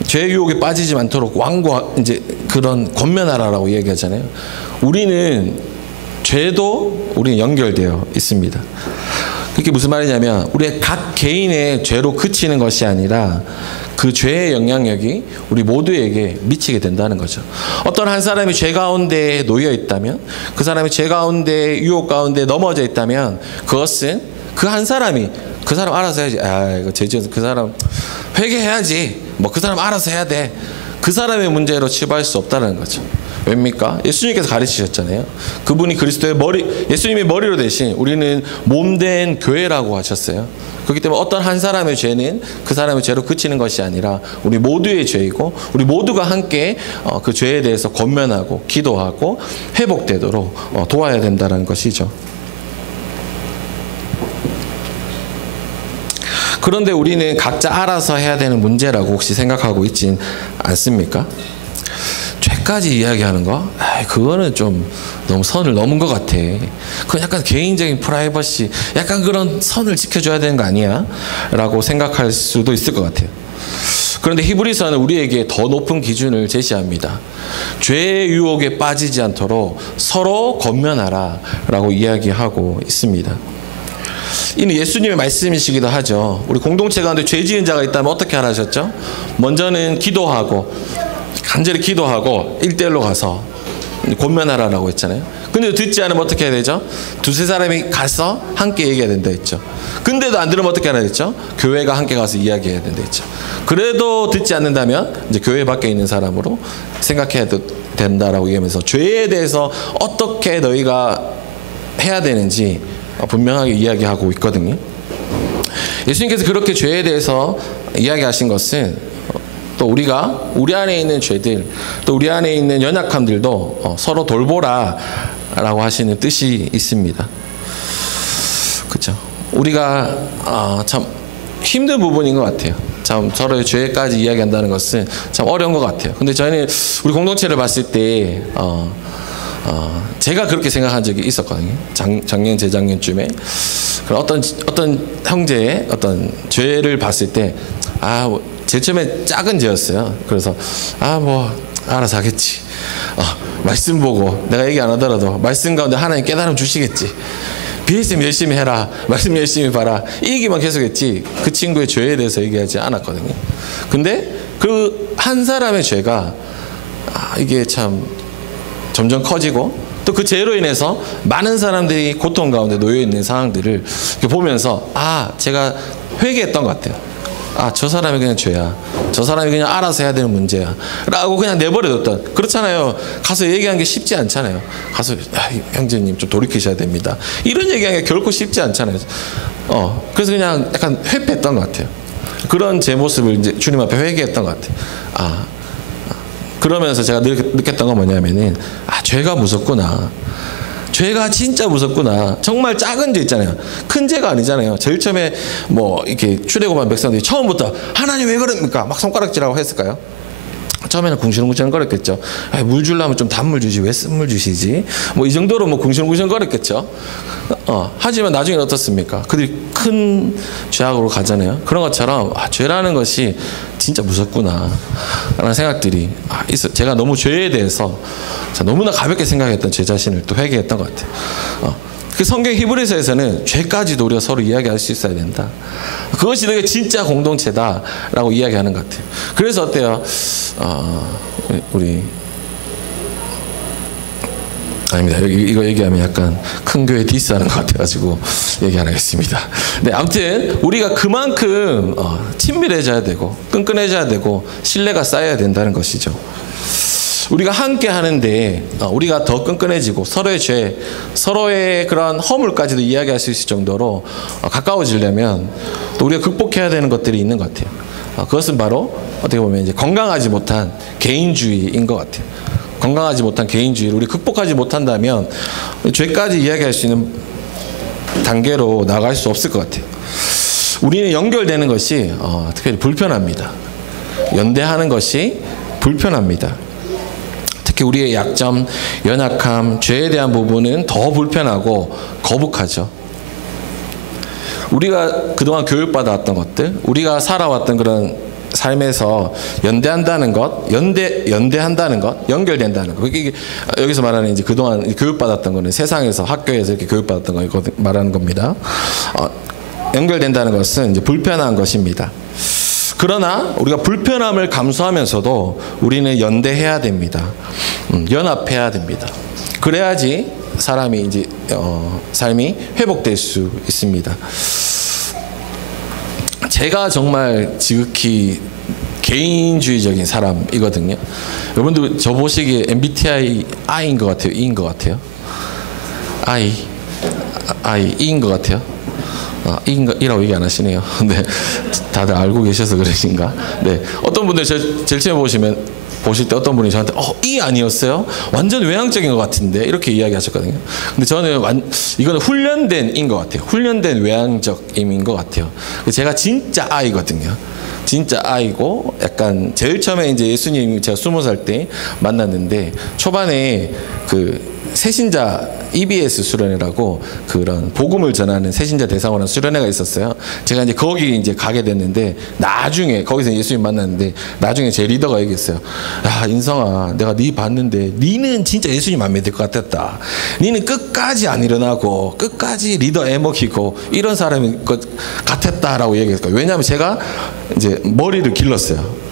죄의 유혹에 빠지지 않도록 이제 그런 권면하라라고 얘기하잖아요. 우리는 죄도 우리는 연결되어 있습니다. 그게 무슨 말이냐면 우리의 각 개인의 죄로 그치는 것이 아니라 그 죄의 영향력이 우리 모두에게 미치게 된다는 거죠. 어떤 한 사람이 죄 가운데 놓여 있다면, 그 사람이 죄 가운데, 유혹 가운데 넘어져 있다면, 그것은 그 한 사람이 그 사람 알아서 해야지. 이거 죄지어서 그 사람 회개해야지. 뭐 그 사람 알아서 해야 돼. 그 사람의 문제로 치부할 수 없다는 거죠. 왜입니까? 예수님께서 가르치셨잖아요. 그분이 그리스도의 머리, 예수님의 머리로 대신 우리는 몸된 교회라고 하셨어요. 그렇기 때문에 어떤 한 사람의 죄는 그 사람의 죄로 그치는 것이 아니라 우리 모두의 죄이고, 우리 모두가 함께 그 죄에 대해서 권면하고 기도하고 회복되도록 도와야 된다는 것이죠. 그런데 우리는 각자 알아서 해야 되는 문제라고 혹시 생각하고 있진 않습니까? 죄까지 이야기하는 거? 그거는 좀 너무 선을 넘은 것 같아. 그건 약간 개인적인 프라이버시, 약간 그런 선을 지켜줘야 되는 거 아니야? 라고 생각할 수도 있을 것 같아요. 그런데 히브리서는 우리에게 더 높은 기준을 제시합니다. 죄의 유혹에 빠지지 않도록 서로 권면하라 라고 이야기하고 있습니다. 이는 예수님의 말씀이시기도 하죠. 우리 공동체 가운데 죄 지은 자가 있다면 어떻게 하라 하셨죠? 먼저는 기도하고, 간절히 기도하고 1대1로 가서 권면하라라고 했잖아요. 근데 듣지 않으면 어떻게 해야 되죠? 두세 사람이 가서 함께 얘기해야 된다 했죠. 근데도 안 들으면 어떻게 하라 했죠? 교회가 함께 가서 이야기해야 된다 했죠. 그래도 듣지 않는다면 이제 교회 밖에 있는 사람으로 생각해야 된다라고 얘기하면서 죄에 대해서 어떻게 너희가 해야 되는지 분명하게 이야기하고 있거든요. 예수님께서 그렇게 죄에 대해서 이야기하신 것은 또 우리가 우리 안에 있는 죄들, 또 우리 안에 있는 연약함들도 서로 돌보라 라고 하시는 뜻이 있습니다. 그렇죠? 우리가 참 힘든 부분인 것 같아요. 참 서로의 죄까지 이야기한다는 것은 참 어려운 것 같아요. 근데 저희는 우리 공동체를 봤을 때 제가 그렇게 생각한 적이 있었거든요. 작년 재작년쯤에 어떤 형제의 어떤 죄를 봤을 때 제일 처음에 작은 죄였어요. 그래서 뭐 알아서 하겠지. 말씀 보고 내가 얘기 안 하더라도 말씀 가운데 하나님 깨달음 주시겠지. 비했으면 열심히 해라. 말씀 열심히 봐라. 이 얘기만 계속했지 그 친구의 죄에 대해서 얘기하지 않았거든요. 근데 그 한 사람의 죄가 이게 참 점점 커지고 또 그 죄로 인해서 많은 사람들이 고통 가운데 놓여 있는 상황들을 보면서 제가 회개했던 것 같아요. 저 사람이 그냥 죄야. 저 사람이 그냥 알아서 해야 되는 문제야. 라고 그냥 내버려뒀던. 그렇잖아요. 가서 얘기하는 게 쉽지 않잖아요. 가서 형제님 좀 돌이키셔야 됩니다. 이런 얘기하는 게 결코 쉽지 않잖아요. 그래서 그냥 약간 회피했던 것 같아요. 그런 제 모습을 이제 주님 앞에 회개했던 것 같아요. 그러면서 제가 느꼈던 건 뭐냐면은 죄가 무섭구나. 죄가 진짜 무섭구나. 정말 작은 죄 있잖아요. 큰 죄가 아니잖아요. 제일 처음에 이렇게 출애굽한 백성들이 처음부터 하나님 왜 그럽니까? 막 손가락질하고 했을까요? 처음에는 궁시렁궁시렁 거렸겠죠. 물 주려면 좀 단물 주지 왜 쓴물 주시지? 이 정도로 궁시렁궁시렁 거렸겠죠. 하지만 나중에는 어떻습니까? 그들이 큰 죄악으로 가잖아요. 그런 것처럼 죄라는 것이 진짜 무섭구나 라는 생각들이 제가 너무 죄에 대해서 너무나 가볍게 생각했던 제 자신을 또 회개했던 것 같아요. 그 성경 히브리서에서는 죄까지도 우리가 서로 이야기할 수 있어야 된다. 그것이 되게 진짜 공동체다라고 이야기하는 것 같아요. 그래서 어때요? 우리 아닙니다. 이거 얘기하면 약간 큰 교회 디스하는 것 같아가지고 얘기 안 하겠습니다. 네, 아무튼 우리가 그만큼 친밀해져야 되고 끈끈해져야 되고 신뢰가 쌓여야 된다는 것이죠. 우리가 함께 하는데 우리가 더 끈끈해지고 서로의 죄, 서로의 그런 허물까지도 이야기할 수 있을 정도로 가까워지려면 또 우리가 극복해야 되는 것들이 있는 것 같아요. 그것은 바로 어떻게 보면 이제 건강하지 못한 개인주의인 것 같아요. 건강하지 못한 개인주의를 우리 극복하지 못한다면 죄까지 이야기할 수 있는 단계로 나갈 수 없을 것 같아요. 우리는 연결되는 것이 특별히 불편합니다. 연대하는 것이 불편합니다. 특히 우리의 약점, 연약함, 죄에 대한 부분은 더 불편하고 거북하죠. 우리가 그동안 교육받아왔던 것들, 우리가 살아왔던 그런 삶에서 연대한다는 것, 연대한다는 것, 연결된다는 것. 이게 여기서 말하는 이제 그동안 교육받았던 거는 세상에서 학교에서 이렇게 교육받았던 거 말하는 겁니다. 연결된다는 것은 이제 불편한 것입니다. 그러나 우리가 불편함을 감수하면서도 우리는 연대해야 됩니다. 연합해야 됩니다. 그래야지 사람이 이제 삶이 회복될 수 있습니다. 제가 정말 지극히 개인주의적인 사람이거든요. 여러분들 저 보시기에 MBTI I인 것 같아요? E인 것 같아요? E인 것 같아요? E라고 얘기 안 하시네요. 네, 다들 알고 계셔서 그러신가? 네, 어떤 분들 제일 처음에 보실 때 어떤 분이 저한테 E 아니었어요? 완전 외향적인 것 같은데 이렇게 이야기하셨거든요. 근데 저는 이거는 훈련된 E인 것 같아요. 훈련된 외향적임인 것 같아요. 제가 진짜 I거든요. 진짜 I고 약간 제일 처음에 이제 예수님 제가 20살 때 만났는데 초반에 그 새신자 EBS 수련회라고 그런 복음을 전하는 새신자 대상으로 수련회가 있었어요. 제가 이제 거기 이제 가게 됐는데 나중에 거기서 예수님 만났는데 나중에 제 리더가 얘기했어요. 야, 인성아, 내가 네 봤는데 니는 진짜 예수님 안 믿을 것 같았다. 니는 끝까지 안 일어나고 끝까지 리더 애먹히고 이런 사람인 것 같았다라고 얘기했어요. 왜냐하면 제가 이제 머리를 길렀어요.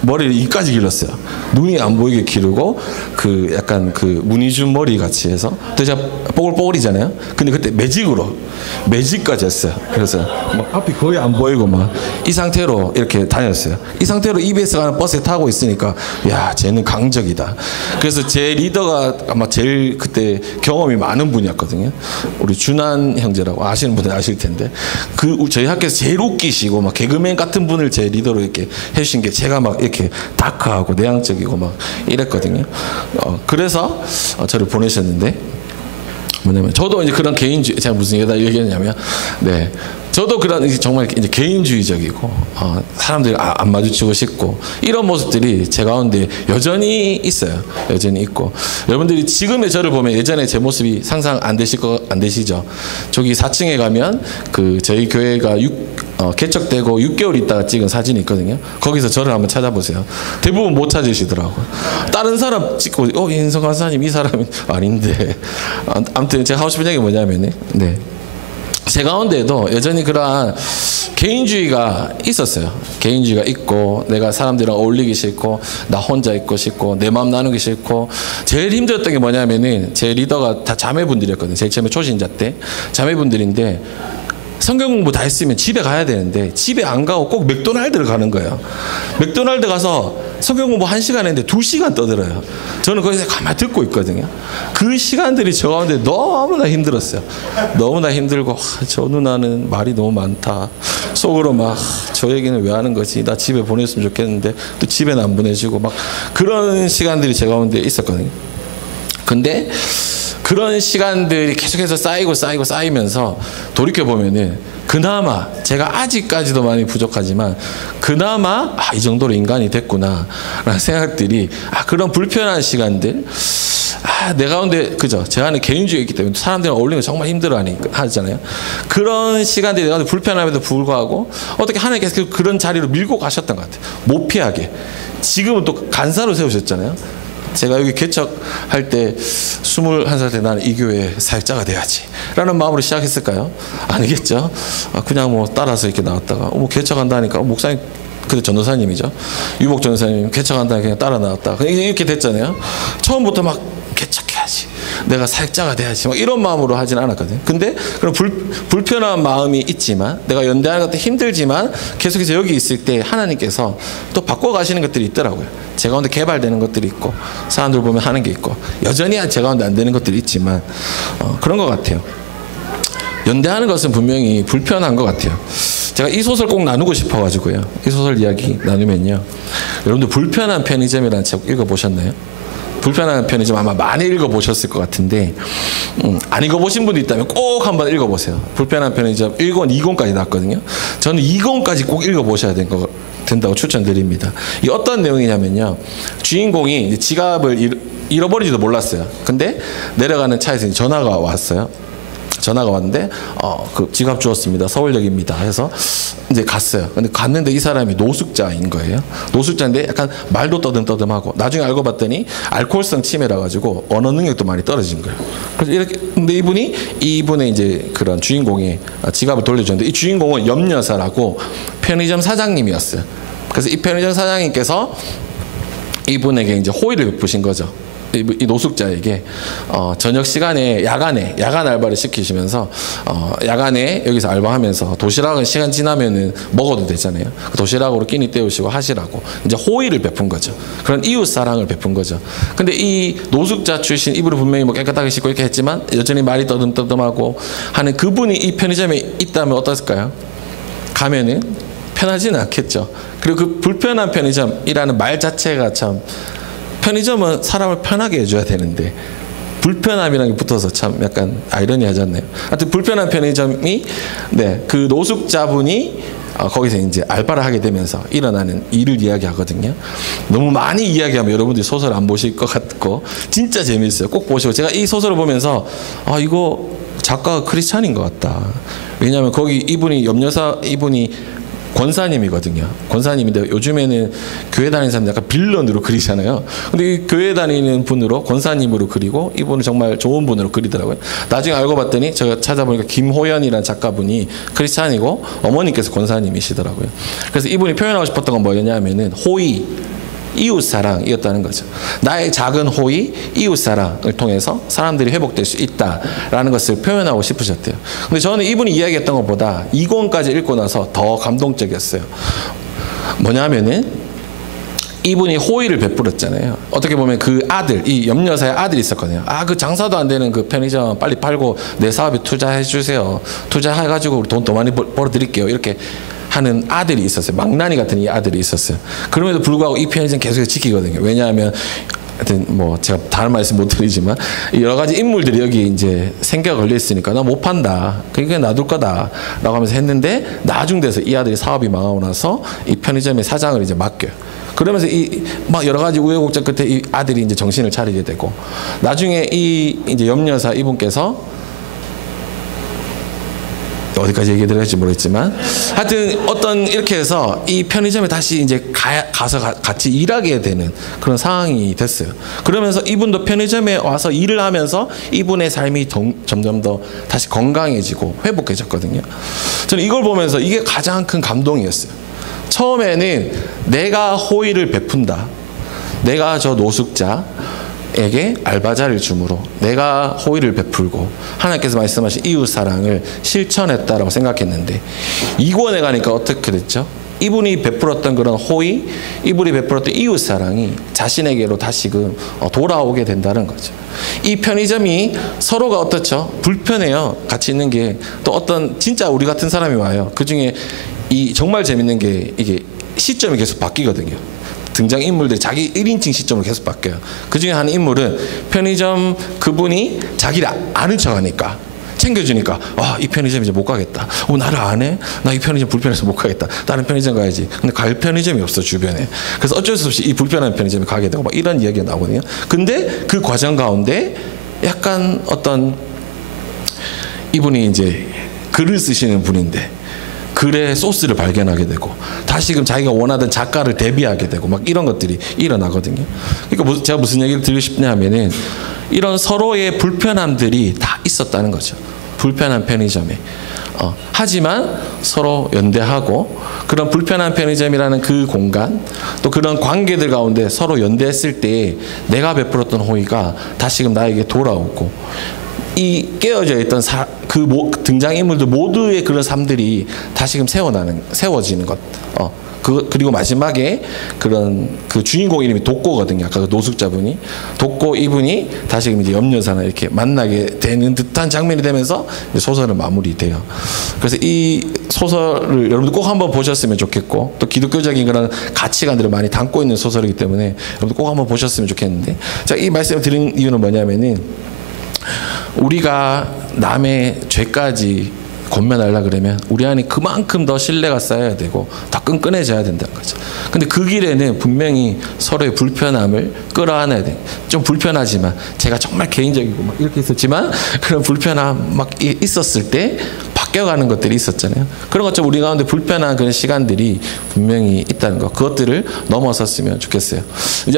머리를 이까지 길렀어요. 눈이 안 보이게 기르고 그 약간 그 무늬준 머리 같이 해서 또 제가 뽀글뽀글이잖아요. 근데 그때 매직까지 했어요. 그래서 막 앞이 거의 안 보이고 막 이 상태로 이렇게 다녔어요. 이 상태로 EBS 가는 버스에 타고 있으니까 야, 쟤는 강적이다. 그래서 제 리더가 아마 제일 그때 경험이 많은 분이었거든요. 우리 준한 형제라고 아시는 분들 아실 텐데 저희 학교에서 제일 웃기시고 막 개그맨 같은 분을 제 리더로 이렇게 해주신 게 제가 막 이렇게 다크하고 내향적이고 막 이랬거든요. 그래서 저를 보내셨는데 뭐냐면 저도 이제 그런 개인주의 제가 무슨 얘기했냐면 네. 저도 그런 정말 이제 개인주의적이고 사람들이 안 마주치고 싶고 이런 모습들이 제 가운데 여전히 있어요. 여전히 있고 여러분들이 지금의 저를 보면 예전에 제 모습이 상상 안 되시죠? 저기 4층에 가면 그 저희 교회가 개척되고 6개월 있다가 찍은 사진이 있거든요. 거기서 저를 한번 찾아보세요. 대부분 못 찾으시더라고요. 다른 사람 찍고 인성 강사님 이 사람이 아닌데 아무튼 제가 하고 싶은 얘기 뭐냐면 네. 제 가운데도 여전히 그러한 개인주의가 있었어요. 개인주의가 있고 내가 사람들이랑 어울리기 싫고 나 혼자 있고 싶고 내 마음 나누기 싫고 제일 힘들었던 게 뭐냐면은 제 리더가 다 자매분들이었거든요. 제일 처음에 초신자 때 자매분들인데 성경 공부 다 했으면 집에 가야 되는데 집에 안 가고 꼭 맥도날드를 가는 거예요. 맥도날드 가서 성경 공부 1시간 했는데 2시간 떠들어요. 저는 거기서 가만히 듣고 있거든요. 그 시간들이 저 가운데 너무나 힘들었어요. 너무나 힘들고 저 누나는 말이 너무 많다. 속으로 막 저 얘기는 왜 하는 거지? 나 집에 보냈으면 좋겠는데 또 집에는 안 보내주고 막 그런 시간들이 제 가운데 있었거든요. 근데 그런 시간들이 계속해서 쌓이면서 돌이켜보면은 그나마 제가 아직까지도 많이 부족하지만 그나마 이 정도로 인간이 됐구나 라는 생각들이 그런 불편한 시간들 내 가운데 그죠? 제 안에 개인주의가 있기 때문에 사람들이랑 어울리는 거 정말 힘들어 하잖아요. 그런 시간들이 내 가운데 불편함에도 불구하고 어떻게 하나님께서 그런 자리로 밀고 가셨던 것 같아요. 못 피하게. 지금은 또 간사로 세우셨잖아요. 제가 여기 개척할 때 21살 때 나는 이 교회의 사역자가 돼야지 라는 마음으로 시작했을까요? 아니겠죠. 그냥 뭐 따라서 이렇게 나왔다가 개척한다니까 목사님 그때 전도사님이죠. 유복 전도사님 개척한다니까 그냥 따라 나왔다가 이렇게 됐잖아요. 처음부터 막 개척해야지 내가 사역자가 돼야지 막 이런 마음으로 하진 않았거든요. 근데 그런 불편한 마음이 있지만 내가 연대하는 것도 힘들지만 계속해서 여기 있을 때 하나님께서 또 바꿔가시는 것들이 있더라고요. 제 가운데 개발되는 것들이 있고 사람들 보면 하는 게 있고 여전히 제 가운데 안 되는 것들이 있지만 그런 것 같아요. 연대하는 것은 분명히 불편한 것 같아요. 제가 이 소설 꼭 나누고 싶어가지고요. 이 소설 이야기 나누면요. 여러분들 불편한 편의점이라는 책 읽어보셨나요? 불편한 편의점 아마 많이 읽어보셨을 것 같은데 안 읽어보신 분도 있다면 꼭 한번 읽어보세요. 불편한 편의점 1권, 2권까지 났거든요. 저는 2권까지 꼭 읽어보셔야 된다고 추천드립니다. 이게 어떤 내용이냐면요. 주인공이 지갑을 잃어버리지도 몰랐어요. 근데 내려가는 차에서 전화가 왔어요. 전화가 왔는데 그 지갑 주었습니다. 서울역입니다. 해서 이제 갔어요. 근데 갔는데 이 사람이 노숙자인 거예요. 노숙자인데 약간 말도 떠듬떠듬하고 나중에 알고 봤더니 알코올성 치매라 가지고 언어 능력도 많이 떨어진 거예요. 그래서 이렇게 근데 이분의 이제 그런 주인공이 지갑을 돌려줬는데 이 주인공은 염여사라고 편의점 사장님이었어요. 그래서 이 편의점 사장님께서 이분에게 이제 호의를 베푸신 거죠. 이 노숙자에게 저녁 시간에 야간 알바를 시키시면서 야간에 여기서 알바하면서 도시락은 시간 지나면은 먹어도 되잖아요. 도시락으로 끼니 때우시고 하시라고 이제 호의를 베푼 거죠. 그런 이웃 사랑을 베푼 거죠. 근데 이 노숙자 출신 이분은 분명히 뭐 깨끗하게 씻고 이렇게 했지만 여전히 말이 떠듬떠듬하고 하는 그분이 이 편의점에 있다면 어떻을까요? 가면은 편하지는 않겠죠. 그리고 그 불편한 편의점이라는 말 자체가 참 편의점은 사람을 편하게 해줘야 되는데 불편함이라는 게 붙어서 참 약간 아이러니하지 않나요? 하여튼 불편한 편의점이 그 노숙자분이 거기서 이제 알바를 하게 되면서 일어나는 일을 이야기하거든요. 너무 많이 이야기하면 여러분들이 소설 안 보실 것 같고 진짜 재미있어요. 꼭 보시고 제가 이 소설을 보면서 이거 작가가 크리스찬인 것 같다. 왜냐하면 거기 이분이 염려사 이분이 권사님이거든요. 권사님인데 요즘에는 교회 다니는 사람들 약간 빌런으로 그리잖아요. 근데 이 교회 다니는 분으로 권사님으로 그리고 이분은 정말 좋은 분으로 그리더라고요. 나중에 알고 봤더니 제가 찾아보니까 김호연이라는 작가분이 크리스찬이고 어머니께서 권사님이시더라고요. 그래서 이분이 표현하고 싶었던 건 뭐였냐면은 호의, 이웃사랑이었다는 거죠. 나의 작은 호의, 이웃사랑을 통해서 사람들이 회복될 수 있다라는 것을 표현하고 싶으셨대요. 근데 저는 이분이 이야기했던 것보다 2권까지 읽고 나서 더 감동적이었어요. 뭐냐면은 이분이 호의를 베풀었잖아요. 어떻게 보면 그 아들, 이 염려사의 아들이 있었거든요. 그 장사도 안 되는 그 편의점 빨리 팔고 내 사업에 투자해 주세요. 투자해가지고 돈 더 많이 벌어드릴게요. 이렇게 하는 아들이 있었어요. 망나니 같은 이 아들이 있었어요. 그럼에도 불구하고 이 편의점 계속 지키거든요. 왜냐하면 하여튼 뭐 제가 다른 말씀 못 드리지만 여러 가지 인물들이 여기 이제 생계가 걸려 있으니까 나 못 판다. 그러니까 놔둘 거다라고 하면서 했는데 나중 돼서 이 아들이 사업이 망하고 나서 이 편의점의 사장을 이제 맡겨요. 그러면서 막 여러 가지 우여곡절 끝에 이 아들이 이제 정신을 차리게 되고 나중에 이 이제 염려사 이분께서 어디까지 얘기 드릴지 모르겠지만 하여튼 어떤 이렇게 해서 이 편의점에 다시 이제 가서 같이 일하게 되는 그런 상황이 됐어요. 그러면서 이분도 편의점에 와서 일을 하면서 이분의 삶이 점점 더 다시 건강해지고 회복해졌거든요. 저는 이걸 보면서 이게 가장 큰 감동이었어요. 처음에는 내가 호의를 베푼다. 내가 저 노숙자 에게 알바자를 주므로 내가 호의를 베풀고 하나님께서 말씀하신 이웃사랑을 실천했다라고 생각했는데 2권에 가니까 어떻게 됐죠? 이분이 베풀었던 그런 호의, 이분이 베풀었던 이웃사랑이 자신에게로 다시금 돌아오게 된다는 거죠. 이 편의점이 서로가 어떻죠? 불편해요. 같이 있는 게 또 어떤 진짜 우리 같은 사람이 와요. 그중에 이 정말 재밌는 게 이게 시점이 계속 바뀌거든요. 등장인물들이 자기 1인칭 시점으로 계속 바뀌어요. 그 중에 한 인물은 편의점 그분이 자기를 아는 척하니까 챙겨주니까 이 편의점 이제 못 가겠다. 나를 안 해? 나 이 편의점 불편해서 못 가겠다. 다른 편의점 가야지. 근데 갈 편의점이 없어 주변에. 그래서 어쩔 수 없이 이 불편한 편의점에 가게 되고 막 이런 이야기가 나오거든요. 근데 그 과정 가운데 약간 어떤 이분이 이제 글을 쓰시는 분인데 글의 소스를 발견하게 되고 다시금 자기가 원하던 작가를 데뷔하게 되고 막 이런 것들이 일어나거든요. 그러니까 제가 무슨 얘기를 드리고 싶냐 하면은 이런 서로의 불편함들이 다 있었다는 거죠. 불편한 편의점에. 하지만 서로 연대하고 그런 불편한 편의점이라는 그 공간 또 그런 관계들 가운데 서로 연대했을 때 내가 베풀었던 호의가 다시금 나에게 돌아오고 이 깨어져 있던 등장인물들 모두의 그런 삶들이 다시금 세워지는 것. 그리고 마지막에 그 주인공 이름이 독고거든요. 아까 그 노숙자분이. 독고 이분이 다시금 이제 염려사나 이렇게 만나게 되는 듯한 장면이 되면서 소설은 마무리돼요. 그래서 이 소설을 여러분들 꼭 한번 보셨으면 좋겠고 또 기독교적인 그런 가치관들을 많이 담고 있는 소설이기 때문에 여러분들 꼭 한번 보셨으면 좋겠는데 제가 이 말씀을 드린 이유는 뭐냐면은 우리가 남의 죄까지 권면하려고 그러면 우리 안에 그만큼 더 신뢰가 쌓여야 되고 더 끈끈해져야 된다는 거죠. 근데 그 길에는 분명히 서로의 불편함을 끌어안아야 돼. 좀 불편하지만 제가 정말 개인적이고 막 이렇게 있었지만 그런 불편함 막 있었을 때 바뀌어가는 것들이 있었잖아요. 그런 것처럼 우리 가운데 불편한 그런 시간들이 분명히 있다는 것, 그것들을 넘어섰으면 좋겠어요.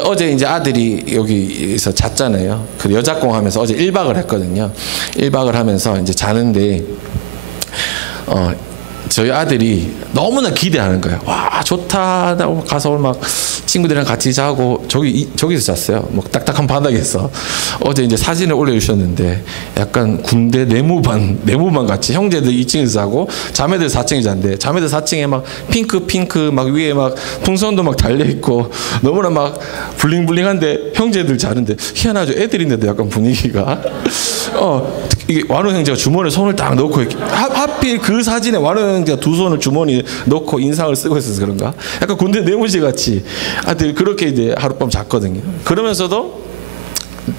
어제 아들이 여기서 잤잖아요. 그 여작공 하면서 어제 1박을 했거든요. 1박을 하면서 이제 자는데 저희 아들이 너무나 기대하는 거예요. 와, 좋다. 나 가서 오늘 막 친구들이랑 같이 자고 저기서 잤어요. 뭐 딱딱한 바닥에서. 어제 이제 사진을 올려주셨는데 약간 군대 내무반 같이 형제들 2층에서 자고 자매들 4층에 잔대. 자매들 4층에 막 핑크 막 위에 막 풍선도 막 달려 있고 너무나 막 블링블링한데 형제들 자는데 희한하죠. 애들인데도 약간 분위기가. 이게 완호 형제가 주머니에 손을 딱 넣고 이렇게 하필 그 사진에 완호 형제가 두 손을 주머니에 넣고 인상을 쓰고 있어서 그런가? 약간 군대 내무실 같이 아들이 그렇게 이제 하룻밤 잤거든요. 그러면서도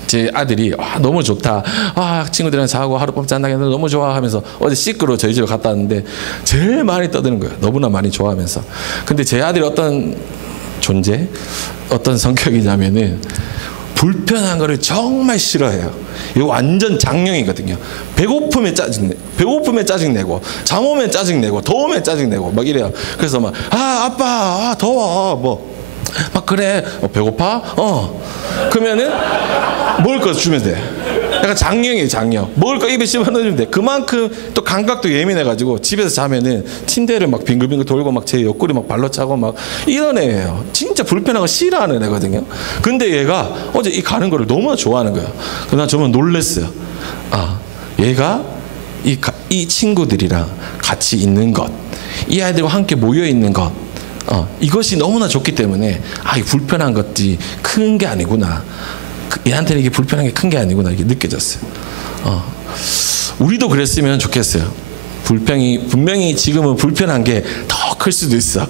제 아들이 너무 좋다. 친구들이랑 자고 하룻밤 짠다게 너무 좋아 하면서 어제 시끄러 저희 집에 갔다 왔는데 제일 많이 떠드는 거예요. 너무나 많이 좋아하면서. 근데 제 아들이 어떤 존재, 어떤 성격이냐면은 불편한 거를 정말 싫어해요. 이거 완전 장령이거든요. 배고프면 짜증내고, 잠 오면 짜증내고, 더우면 짜증내고, 막 이래요. 그래서 막, 아빠, 더워, 막 그래. 배고파? 그러면은 먹을 거 주면 돼. 약간 장령이에요, 장령. 먹을 거 입에 씹어 넣어주면 돼. 그만큼 또 감각도 예민해가지고 집에서 자면은 침대를 막 빙글빙글 돌고 막 제 옆구리 막 발로 차고 막 이런 애예요. 진짜 불편한 거 싫어하는 애거든요. 근데 얘가 어제 이 가는 거를 너무나 좋아하는 거예요. 그래서 난 정말 놀랬어요. 얘가 이 친구들이랑 같이 있는 것, 이 아이들과 함께 모여 있는 것, 이것이 너무나 좋기 때문에 이 불편한 것들이 큰 게 아니구나. 얘한테는 이게 불편한 게 큰 게 아니구나 이렇게 느껴졌어요. 우리도 그랬으면 좋겠어요. 분명히 지금은 불편한 게 더 클 수도 있어.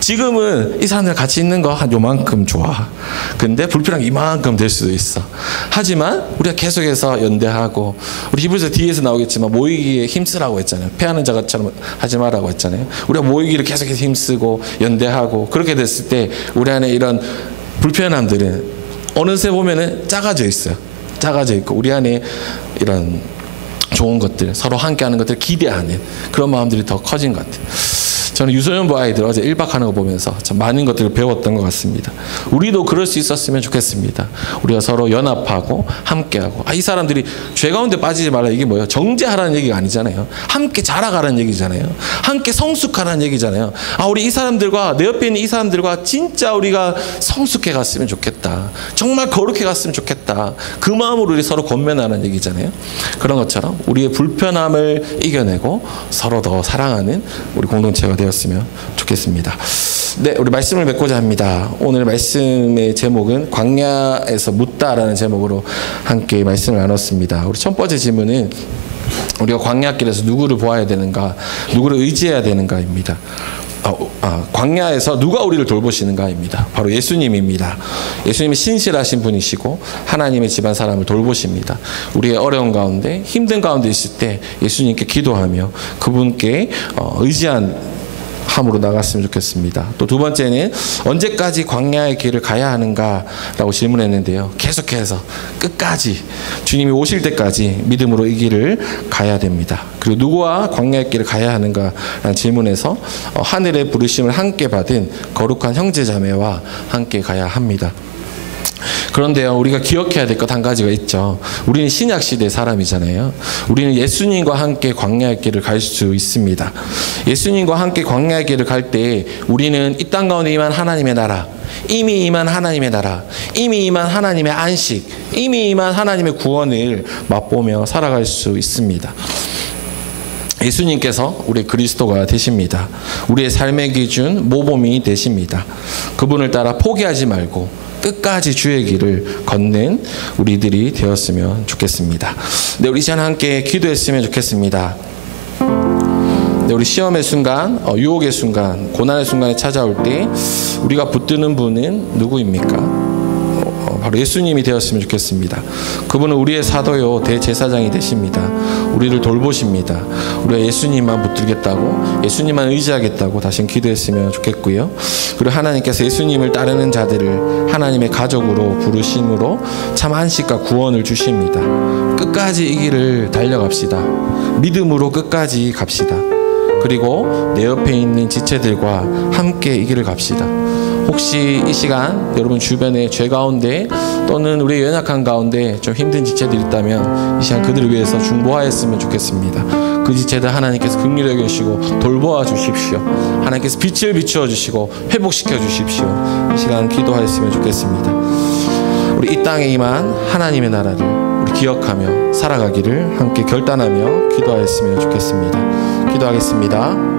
지금은 이 사람들 같이 있는 거 한 요만큼 좋아. 근데 불편한 게 이만큼 될 수도 있어. 하지만 우리가 계속해서 연대하고, 우리 히브리서 뒤에서 나오겠지만 모이기에 힘쓰라고 했잖아요. 패하는 자처럼 하지 말라고 했잖아요. 우리가 모이기를 계속해서 힘쓰고 연대하고, 그렇게 됐을 때 우리 안에 이런 불편함들은 어느새 보면은 작아져 있어요. 작아져 있고 우리 안에 이런 좋은 것들, 서로 함께하는 것들 기대하는 그런 마음들이 더 커진 것 같아요. 저는 유소년부 아이들 어제 1박 하는 거 보면서 참 많은 것들을 배웠던 것 같습니다. 우리도 그럴 수 있었으면 좋겠습니다. 우리가 서로 연합하고 함께하고. 이 사람들이 죄 가운데 빠지지 말라, 이게 뭐예요? 정죄하라는 얘기가 아니잖아요. 함께 자라가라는 얘기잖아요. 함께 성숙하라는 얘기잖아요. 우리 이 사람들과, 내 옆에 있는 이 사람들과 진짜 우리가 성숙해 갔으면 좋겠다. 정말 거룩해 갔으면 좋겠다. 그 마음으로 우리 서로 권면하는 얘기잖아요. 그런 것처럼 우리의 불편함을 이겨내고 서로 더 사랑하는 우리 공동체가 되었으면 좋겠습니다. 네, 우리 말씀을 맺고자 합니다. 오늘 말씀의 제목은 광야에서 묻다라는 제목으로 함께 말씀을 나눴습니다. 우리 첫 번째 질문은 우리가 광야길에서 누구를 보아야 되는가, 누구를 의지해야 되는가입니다. 광야에서 누가 우리를 돌보시는가입니다. 바로 예수님입니다. 예수님이 신실하신 분이시고 하나님의 집안 사람을 돌보십니다. 우리의 어려운 가운데, 힘든 가운데 있을 때 예수님께 기도하며 그분께 의지한 함으로 나갔으면 좋겠습니다. 또 두 번째는 언제까지 광야의 길을 가야 하는가라고 질문했는데요. 계속해서 끝까지, 주님이 오실 때까지 믿음으로 이 길을 가야 됩니다. 그리고 누구와 광야의 길을 가야 하는가라는 질문에서 하늘의 부르심을 함께 받은 거룩한 형제자매와 함께 가야 합니다. 그런데요, 우리가 기억해야 될 것 한 가지가 있죠. 우리는 신약시대 사람이잖아요. 우리는 예수님과 함께 광야의 길을 갈 수 있습니다. 예수님과 함께 광야의 길을 갈 때 우리는 이 땅 가운데 임한 하나님의 나라, 이미 임한 하나님의 나라, 이미 임한 하나님의 안식, 이미 임한 하나님의 구원을 맛보며 살아갈 수 있습니다. 예수님께서 우리 그리스도가 되십니다. 우리의 삶의 기준, 모범이 되십니다. 그분을 따라 포기하지 말고 끝까지 주의 길을 걷는 우리들이 되었으면 좋겠습니다. 네, 우리 시간 함께 기도했으면 좋겠습니다. 네, 우리 시험의 순간, 유혹의 순간, 고난의 순간에 찾아올 때 우리가 붙드는 분은 누구입니까? 바로 예수님이 되었으면 좋겠습니다. 그분은 우리의 사도요 대제사장이 되십니다. 우리를 돌보십니다. 우리가 예수님만 붙들겠다고, 예수님만 의지하겠다고 다시 기도했으면 좋겠고요. 그리고 하나님께서 예수님을 따르는 자들을 하나님의 가족으로 부르심으로 참 안식과 구원을 주십니다. 끝까지 이 길을 달려갑시다. 믿음으로 끝까지 갑시다. 그리고 내 옆에 있는 지체들과 함께 이 길을 갑시다. 혹시 이 시간 여러분 주변에 죄 가운데 또는 우리 연약한 가운데 좀 힘든 지체들이 있다면 이 시간 그들을 위해서 중보하였으면 좋겠습니다. 그 지체들 하나님께서 긍휼히 여기시고 돌보아 주십시오. 하나님께서 빛을 비추어 주시고 회복시켜 주십시오. 이 시간 기도하였으면 좋겠습니다. 우리 이 땅에 임한 하나님의 나라를 우리 기억하며 살아가기를 함께 결단하며 기도하였으면 좋겠습니다. 기도하겠습니다.